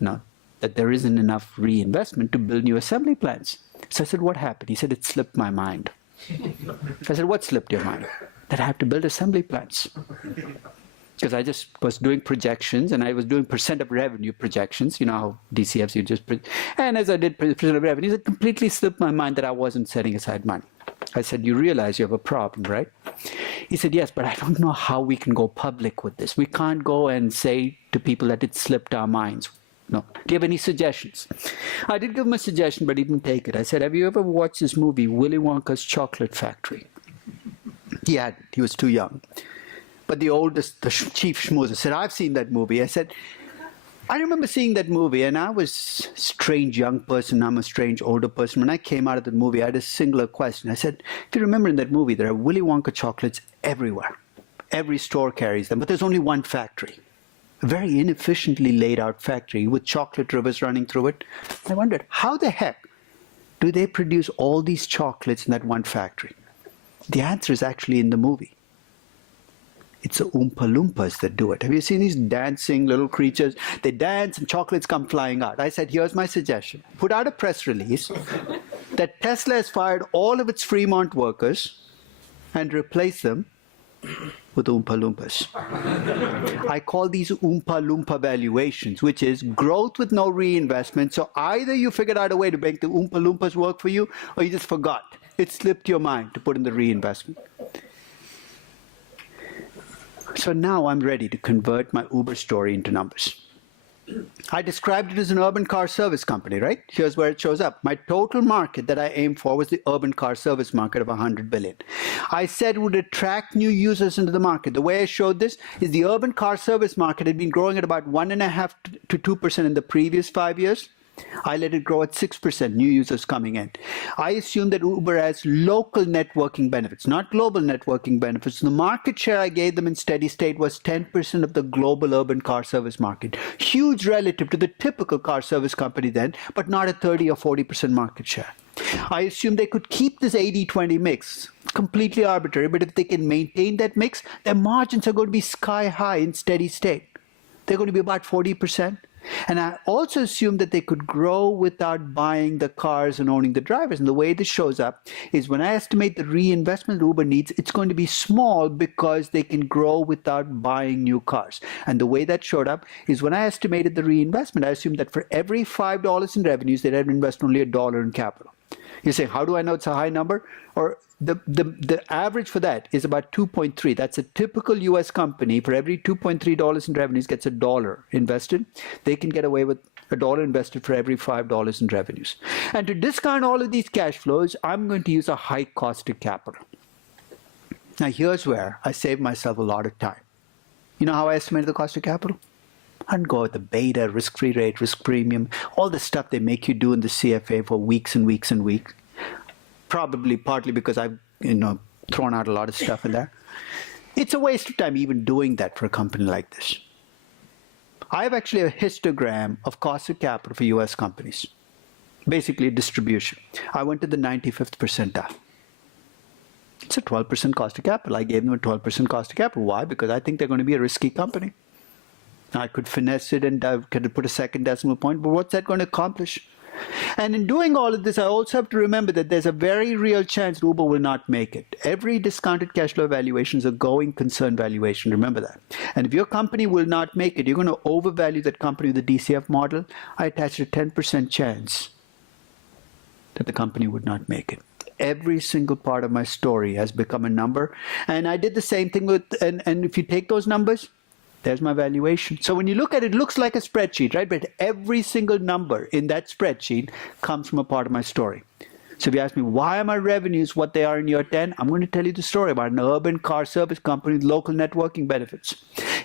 that there isn't enough reinvestment to build new assembly plants. So I said, what happened? He said, it slipped my mind. I said, what slipped your mind? That I have to build assembly plants. Because I just was doing projections, and I was doing percent of revenue projections. You know how DCFs you just... And as I did percent of revenues, it completely slipped my mind that I wasn't setting aside money. I said, you realize you have a problem, right? He said, yes, but I don't know how we can go public with this. We can't go and say to people that it slipped our minds. No. Do you have any suggestions? I did give him a suggestion, but he didn't take it. I said, have you ever watched this movie, Willy Wonka's Chocolate Factory? He hadn't. He was too young. But the oldest, the chief schmoozer, said, I've seen that movie. I said, I remember seeing that movie, and I was a strange young person. I'm a strange older person. When I came out of the movie, I had a singular question. I said, if you remember in that movie, there are Willy Wonka chocolates everywhere. Every store carries them, but there's only one factory. A very inefficiently laid out factory with chocolate rivers running through it. I wondered, how the heck do they produce all these chocolates in that one factory? The answer is actually in the movie. It's the Oompa Loompas that do it. Have you seen these dancing little creatures? They dance and chocolates come flying out. I said, here's my suggestion. Put out a press release that Tesla has fired all of its Fremont workers and replaced them with Oompa Loompas. I call these Oompa Loompa valuations, which is growth with no reinvestment. So either you figured out a way to make the Oompa Loompas work for you, or you just forgot. It slipped your mind to put in the reinvestment. So now I'm ready to convert my Uber story into numbers. I described it as an urban car service company, right? Here's where it shows up. My total market that I aimed for was the urban car service market of 100 billion. I said it would attract new users into the market. The way I showed this is the urban car service market had been growing at about 1.5% to 2% in the previous 5 years. I let it grow at 6%, new users coming in. I assume that Uber has local networking benefits, not global networking benefits. The market share I gave them in steady state was 10% of the global urban car service market. Huge relative to the typical car service company then, but not a 30 or 40% market share. I assume they could keep this 80-20 mix, completely arbitrary, but if they can maintain that mix, their margins are going to be sky high in steady state. They're going to be about 40%. And I also assumed that they could grow without buying the cars and owning the drivers. And the way this shows up is when I estimate the reinvestment that Uber needs, it's going to be small because they can grow without buying new cars. And the way that showed up is when I estimated the reinvestment, I assumed that for every $5 in revenues, they'd have to invest only $1 in capital. You're saying, how do I know it's a high number? Or the average for that is about 2.3. That's a typical US company. For every $2.3 in revenues gets $1 invested. They can get away with $1 invested for every $5 in revenues. And to discount all of these cash flows, I'm going to use a high cost of capital. Now here's where I save myself a lot of time. You know how I estimated the cost of capital? I'd go with the beta, risk-free rate, risk premium, all the stuff they make you do in the CFA for weeks and weeks and weeks. Probably partly because I've thrown out a lot of stuff in there. It's a waste of time even doing that for a company like this. I have actually a histogram of cost of capital for US companies. Basically distribution. I went to the 95th percentile. It's a 12% cost of capital. I gave them a 12% cost of capital. Why? Because I think they're going to be a risky company. I could finesse it and I could put a second decimal point, but what's that going to accomplish? And in doing all of this, I also have to remember that there's a very real chance Uber will not make it. Every discounted cash flow valuation is a going concern valuation. Remember that. And if your company will not make it, you're going to overvalue that company with the DCF model. I attached a 10% chance that the company would not make it. Every single part of my story has become a number. And I did the same thing with, and if you take those numbers, there's my valuation. So when you look at it, it looks like a spreadsheet, right? But every single number in that spreadsheet comes from a part of my story. So if you ask me, why are my revenues what they are in year 10? I'm going to tell you the story about an urban car service company with local networking benefits.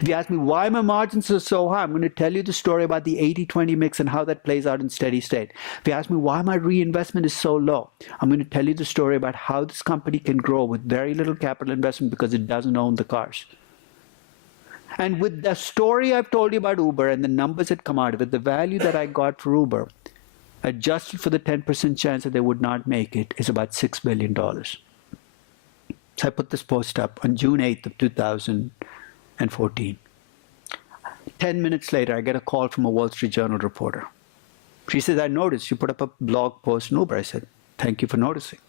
If you ask me why my margins are so high, I'm going to tell you the story about the 80-20 mix and how that plays out in steady state. If you ask me why my reinvestment is so low, I'm going to tell you the story about how this company can grow with very little capital investment because it doesn't own the cars. And with the story I've told you about Uber and the numbers that come out of it, the value that I got for Uber, adjusted for the 10% chance that they would not make it, is about $6 billion. So I put this post up on June 8th of 2014. 10 minutes later, I get a call from a Wall Street Journal reporter. She says, I noticed you put up a blog post on Uber. I said, thank you for noticing.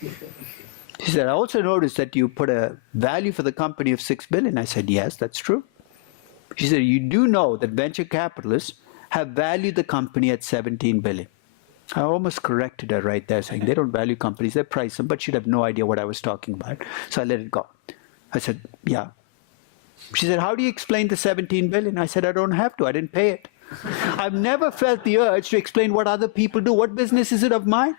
She said, I also noticed that you put a value for the company of $6 billion. I said, yes, that's true. She said, you do know that venture capitalists have valued the company at $17 billion. I almost corrected her right there, saying they don't value companies, they price them, but she'd have no idea what I was talking about. So I let it go. I said, yeah. She said, how do you explain the $17 billion? I said, I don't have to. I didn't pay it. I've never felt the urge to explain what other people do. What business is it of mine?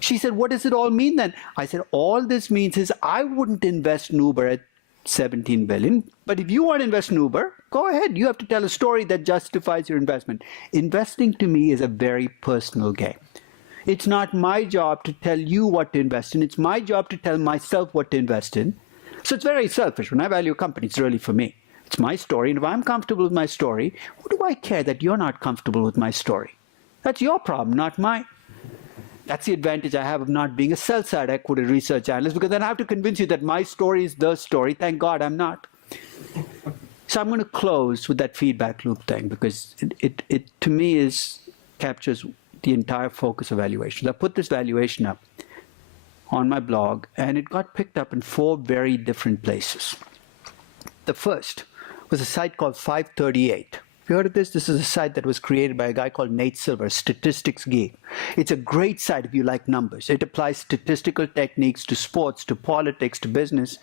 She said, what does it all mean then? I said, all this means is I wouldn't invest in Uber at $17 billion, but if you want to invest in Uber, go ahead. You have to tell a story that justifies your investment. Investing to me is a very personal game. It's not my job to tell you what to invest in. It's my job to tell myself what to invest in. So it's very selfish. When I value a company, it's really for me. It's my story, and if I'm comfortable with my story, what do I care that you're not comfortable with my story? That's your problem, not mine. That's the advantage I have of not being a sell-side equity research analyst, because then I have to convince you that my story is the story. Thank God I'm not. So I'm going to close with that feedback loop thing, because it to me captures the entire focus of valuations. I put this valuation up on my blog, and it got picked up in 4 very different places. The first was a site called 538. Have you heard of this? This is a site that was created by a guy called Nate Silver, a statistics geek. It's a great site if you like numbers. It applies statistical techniques to sports, to politics, to business.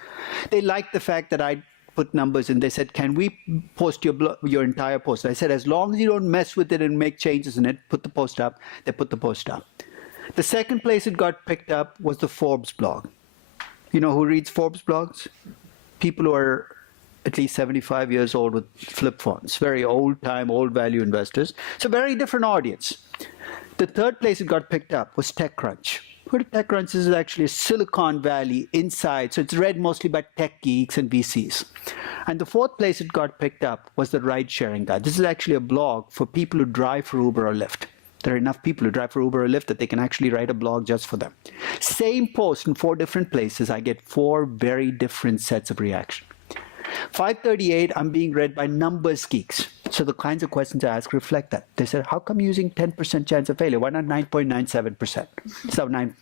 They liked the fact that I put numbers in. They said, can we post your entire post? I said, as long as you don't mess with it and make changes in it, put the post up. They put the post up. The second place it got picked up was the Forbes blog. You know who reads Forbes blogs? People who are at least 75 years old with flip phones, very old-time, old-value investors. It's a very different audience. The third place it got picked up was TechCrunch. TechCrunch is actually a Silicon Valley inside, so it's read mostly by tech geeks and VCs. And the fourth place it got picked up was the ride-sharing guide. This is actually a blog for people who drive for Uber or Lyft. There are enough people who drive for Uber or Lyft that they can actually write a blog just for them. Same post in 4 different places, I get 4 very different sets of reaction. 538, I'm being read by numbers geeks. So the kinds of questions I ask reflect that. They said, how come using 10% chance of failure? Why not 9.97%? So 9.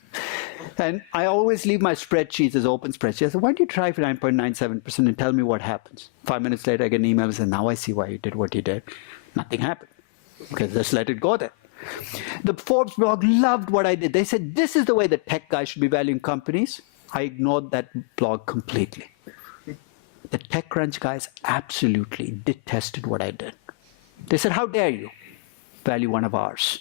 And I always leave my spreadsheets as open spreadsheets. I said, why don't you try for 9.97% and tell me what happens? 5 minutes later, I get an email and say, now I see why you did what you did. Nothing happened. Okay, just let it go there. The Forbes blog loved what I did. They said, this is the way the tech guys should be valuing companies. I ignored that blog completely. The TechCrunch guys absolutely detested what I did. They said, how dare you value one of ours?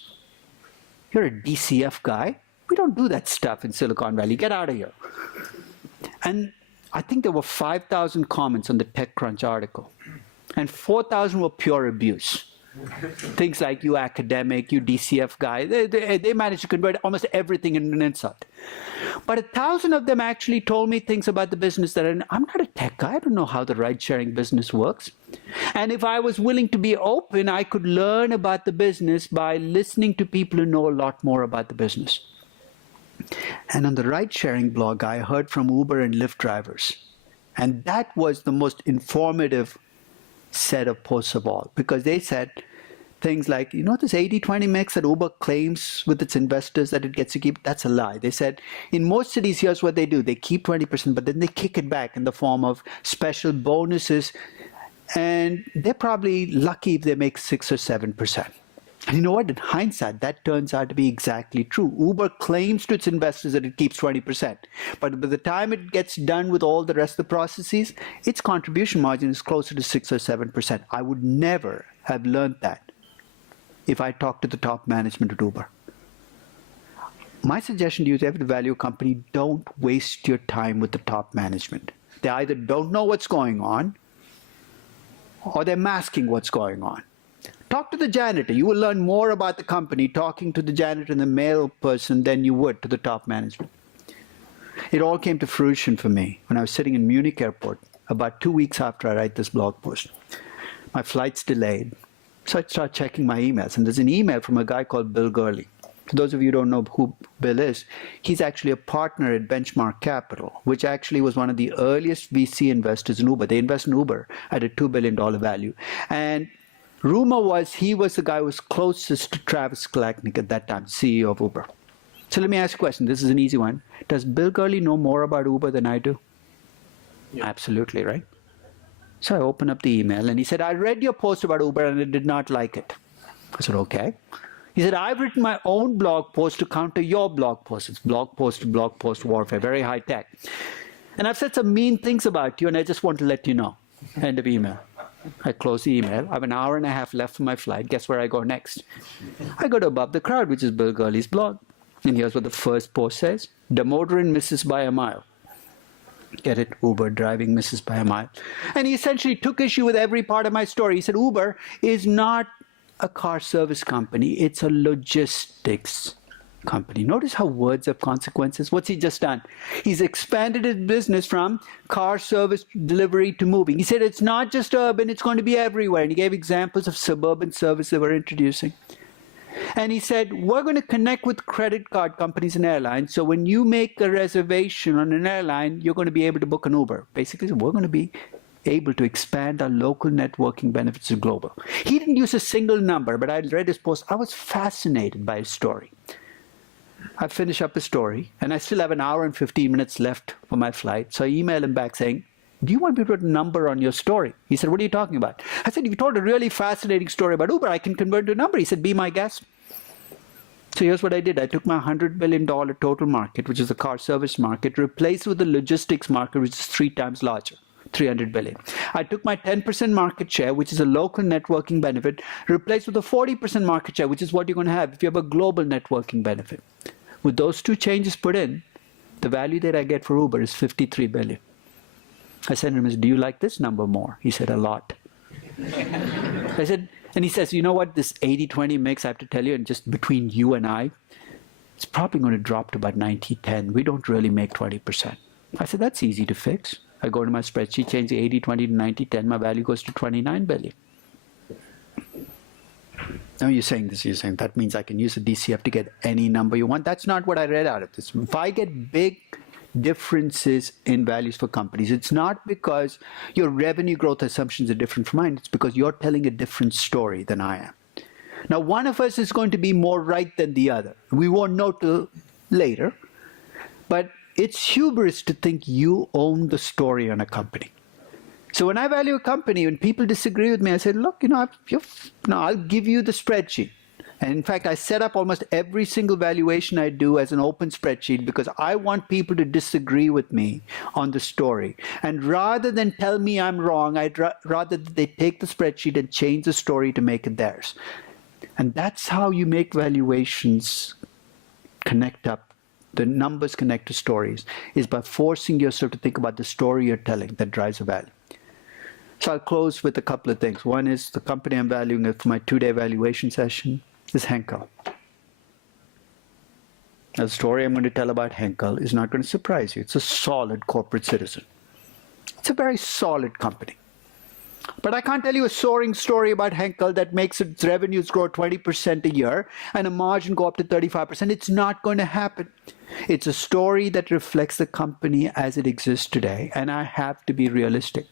You're a DCF guy. We don't do that stuff in Silicon Valley. Get out of here. And I think there were 5,000 comments on the TechCrunch article. And 4,000 were pure abuse. Things like, you academic, you DCF guy. They managed to convert almost everything into an insult. But 1,000 of them actually told me things about the business that I'm not a tech guy. I don't know how the ride-sharing business works. And if I was willing to be open, I could learn about the business by listening to people who know a lot more about the business. And on the ride-sharing blog, I heard from Uber and Lyft drivers. And that was the most informative set of posts of all, because they said things like, you know, this 80-20 mix that Uber claims with its investors that it gets to keep, that's a lie. They said, in most cities, here's what they do. They keep 20%, but then they kick it back in the form of special bonuses. And they're probably lucky if they make 6 or 7%. And you know what? In hindsight, that turns out to be exactly true. Uber claims to its investors that it keeps 20%. But by the time it gets done with all the rest of the processes, its contribution margin is closer to 6 or 7%. I would never have learned that if I talked to the top management at Uber. My suggestion to you is, if you value a company, don't waste your time with the top management. They either don't know what's going on, or they're masking what's going on. Talk to the janitor. You will learn more about the company talking to the janitor and the mail person than you would to the top management. It all came to fruition for me when I was sitting in Munich airport about 2 weeks after I write this blog post. My flight's delayed, so I start checking my emails, and there's an email from a guy called Bill Gurley. For those of you who don't know who Bill is, he's actually a partner at Benchmark Capital, which actually was one of the earliest VC investors in Uber. They invest in Uber at a $2 billion value. And rumor was he was the guy who was closest to Travis Kalanick at that time, CEO of Uber. So let me ask you a question. This is an easy one. Does Bill Gurley know more about Uber than I do? Yeah. Absolutely, right? So I opened up the email and he said, I read your post about Uber and I did not like it. I said, okay. He said, I've written my own blog post to counter your blog post. It's blog post warfare, very high tech. And I've said some mean things about you and I just want to let you know. End of email. I close the email. I have an hour and a half left for my flight. Guess where I go next? I go to Above the Crowd, which is Bill Gurley's blog. And here's what the first post says. Damodaran misses by a mile. Get it? Uber driving misses by a mile. And he essentially took issue with every part of my story. He said, Uber is not a car service company. It's a logistics company. Notice how words have consequences. What's he just done? He's expanded his business from car service delivery to moving. He said, it's not just urban, it's going to be everywhere. And he gave examples of suburban service they were introducing. And he said, we're going to connect with credit card companies and airlines. So when you make a reservation on an airline, you're going to be able to book an Uber. Basically, we're going to be able to expand our local networking benefits to global. He didn't use a single number, but I read his post. I was fascinated by his story. I finish up his story, and I still have an hour and 15 minutes left for my flight. So I emailed him back saying, do you want me to put a number on your story? He said, what are you talking about? I said, if you told a really fascinating story about Uber, I can convert to a number. He said, be my guest. So here's what I did. I took my $100 billion total market, which is the car service market, replaced with the logistics market, which is 3 times larger, $300 billion. I took my 10% market share, which is a local networking benefit, replaced with a 40% market share, which is what you're going to have if you have a global networking benefit. With those two changes put in, the value that I get for Uber is $53 billion. I said to him, do you like this number more? He said, a lot. I said, and he says, you know what this 80-20 mix, I have to tell you, and just between you and I, it's probably going to drop to about 90-10. We don't really make 20%. I said, that's easy to fix. I go to my spreadsheet, change the 80-20 to 90-10, my value goes to $29 billion. Now you're saying this, you're saying that means I can use the DCF to get any number you want. That's not what I read out of this. If I get big differences in values for companies, it's not because your revenue growth assumptions are different from mine. It's because you're telling a different story than I am. Now, one of us is going to be more right than the other. We won't know till later. But it's hubris to think you own the story on a company. So when I value a company, when people disagree with me, I say, look, I'll give you the spreadsheet. And in fact, I set up almost every single valuation I do as an open spreadsheet because I want people to disagree with me on the story. And rather than tell me I'm wrong, I'd rather that they take the spreadsheet and change the story to make it theirs. And that's how you make valuations connect up. The numbers connect to stories, is by forcing yourself to think about the story you're telling that drives a value. So I'll close with a couple of things. One is the company I'm valuing for my 2-day valuation session is Henkel. Now, the story I'm going to tell about Henkel is not going to surprise you. It's a solid corporate citizen. It's a very solid company. But I can't tell you a soaring story about Henkel that makes its revenues grow 20% a year and a margin go up to 35%. It's not going to happen. It's a story that reflects the company as it exists today, and I have to be realistic.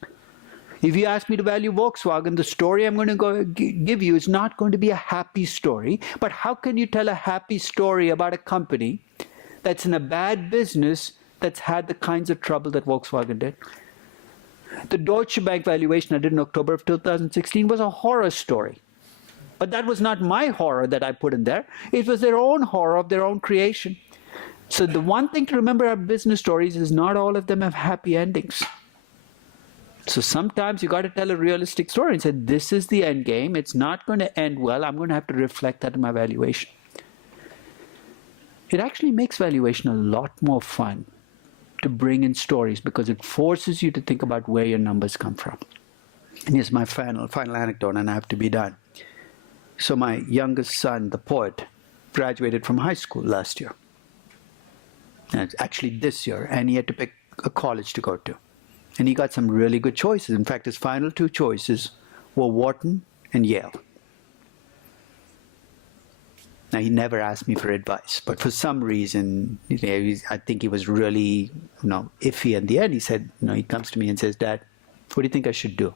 If you ask me to value Volkswagen, the story I'm going to give you is not going to be a happy story. But how can you tell a happy story about a company that's in a bad business that's had the kinds of trouble that Volkswagen did? The Deutsche Bank valuation I did in October of 2016 was a horror story. But that was not my horror that I put in there. It was their own horror of their own creation. So the one thing to remember about business stories is not all of them have happy endings. So sometimes you got to tell a realistic story and say, this is the end game. It's not going to end well. I'm going to have to reflect that in my valuation. It actually makes valuation a lot more fun to bring in stories because it forces you to think about where your numbers come from. And here's my final anecdote, and I have to be done. So my youngest son, the poet, graduated from high school last year. And actually this year, and he had to pick a college to go to. And he got some really good choices. In fact, his final 2 choices were Wharton and Yale. Now, he never asked me for advice, but for some reason, I think he was really, iffy. In the end, he said, he comes to me and says, "Dad, what do you think I should do?"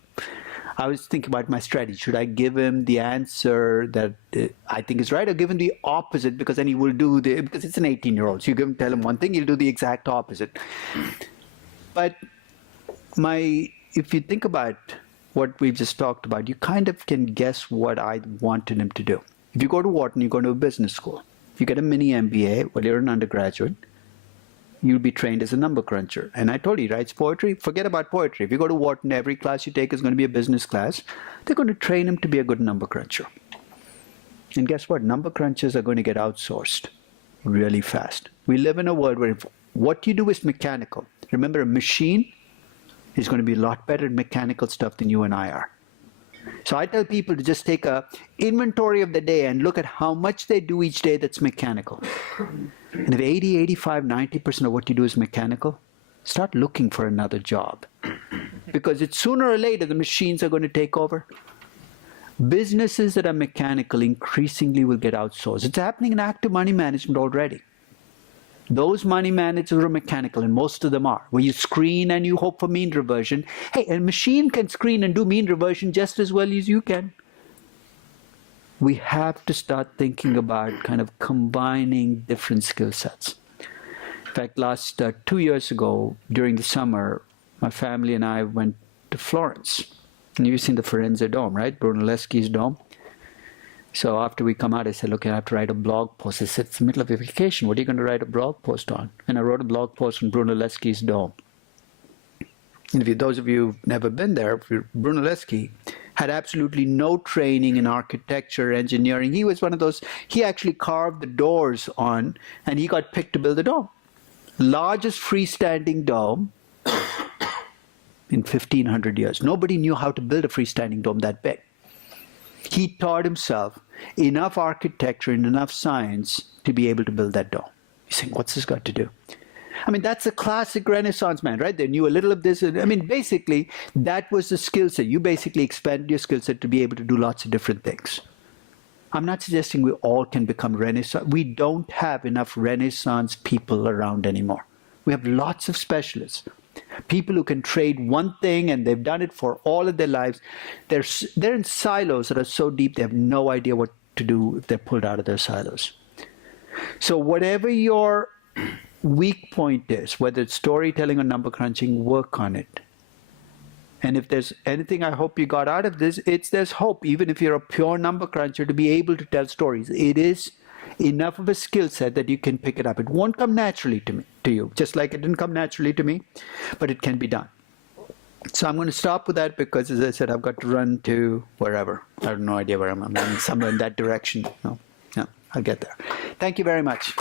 I was thinking about my strategy. Should I give him the answer that I think is right, or give him the opposite, because then he will do because it's an 18-year-old. So you tell him one thing, he'll do the exact opposite. But if you think about what we just talked about, you kind of can guess what I wanted him to do. If you go to Wharton, you go to a business school. You get a mini MBA while you're an undergraduate. You'll be trained as a number cruncher. And I told you, he writes poetry. Forget about poetry. If you go to Wharton, every class you take is going to be a business class. They're going to train him to be a good number cruncher. And guess what? Number crunchers are going to get outsourced really fast. We live in a world where what you do is mechanical. Remember, a machine is going to be a lot better at mechanical stuff than you and I are. So I tell people to just take an inventory of the day and look at how much they do each day that's mechanical. And if 80, 85, 90% of what you do is mechanical, start looking for another job. Because it's sooner or later the machines are going to take over. Businesses that are mechanical increasingly will get outsourced. It's happening in active money management already. Those money managers are mechanical, and most of them are, where you screen and you hope for mean reversion. Hey, a machine can screen and do mean reversion just as well as you can. We have to start thinking about kind of combining different skill sets. In fact, last 2 years ago, during the summer, my family and I went to Florence. And you've seen the Firenze Dome, right? Brunelleschi's dome. So after we come out, I said, look, I have to write a blog post. I said, it's the middle of a vacation. What are you going to write a blog post on? And I wrote a blog post on Brunelleschi's dome. And if those of you who've never been there, Brunelleschi had absolutely no training in architecture, engineering. He was one of those, he actually carved the doors on, and he got picked to build the dome. Largest freestanding dome in 1,500 years. Nobody knew how to build a freestanding dome that big. He taught himself enough architecture and enough science to be able to build that dome. You're saying, what's this got to do? I mean, that's a classic Renaissance man, right? They knew a little of this. I mean, basically, that was the skill set. You basically expanded your skill set to be able to do lots of different things. I'm not suggesting we all can become Renaissance. We don't have enough Renaissance people around anymore. We have lots of specialists. People who can trade one thing and they've done it for all of their lives. They're in silos that are so deep they have no idea what to do if they're pulled out of their silos. So whatever your weak point is, whether it's storytelling or number crunching, work on it. And if there's anything I hope you got out of this, there's hope, even if you're a pure number cruncher, to be able to tell stories. It is enough of a skill set that you can pick it up. It won't come naturally to you, just like it didn't come naturally to me, but it can be done. So I'm going to stop with that because, as I said, I've got to run to wherever. I have no idea where I'm running, somewhere in that direction. No, I'll get there. Thank you very much.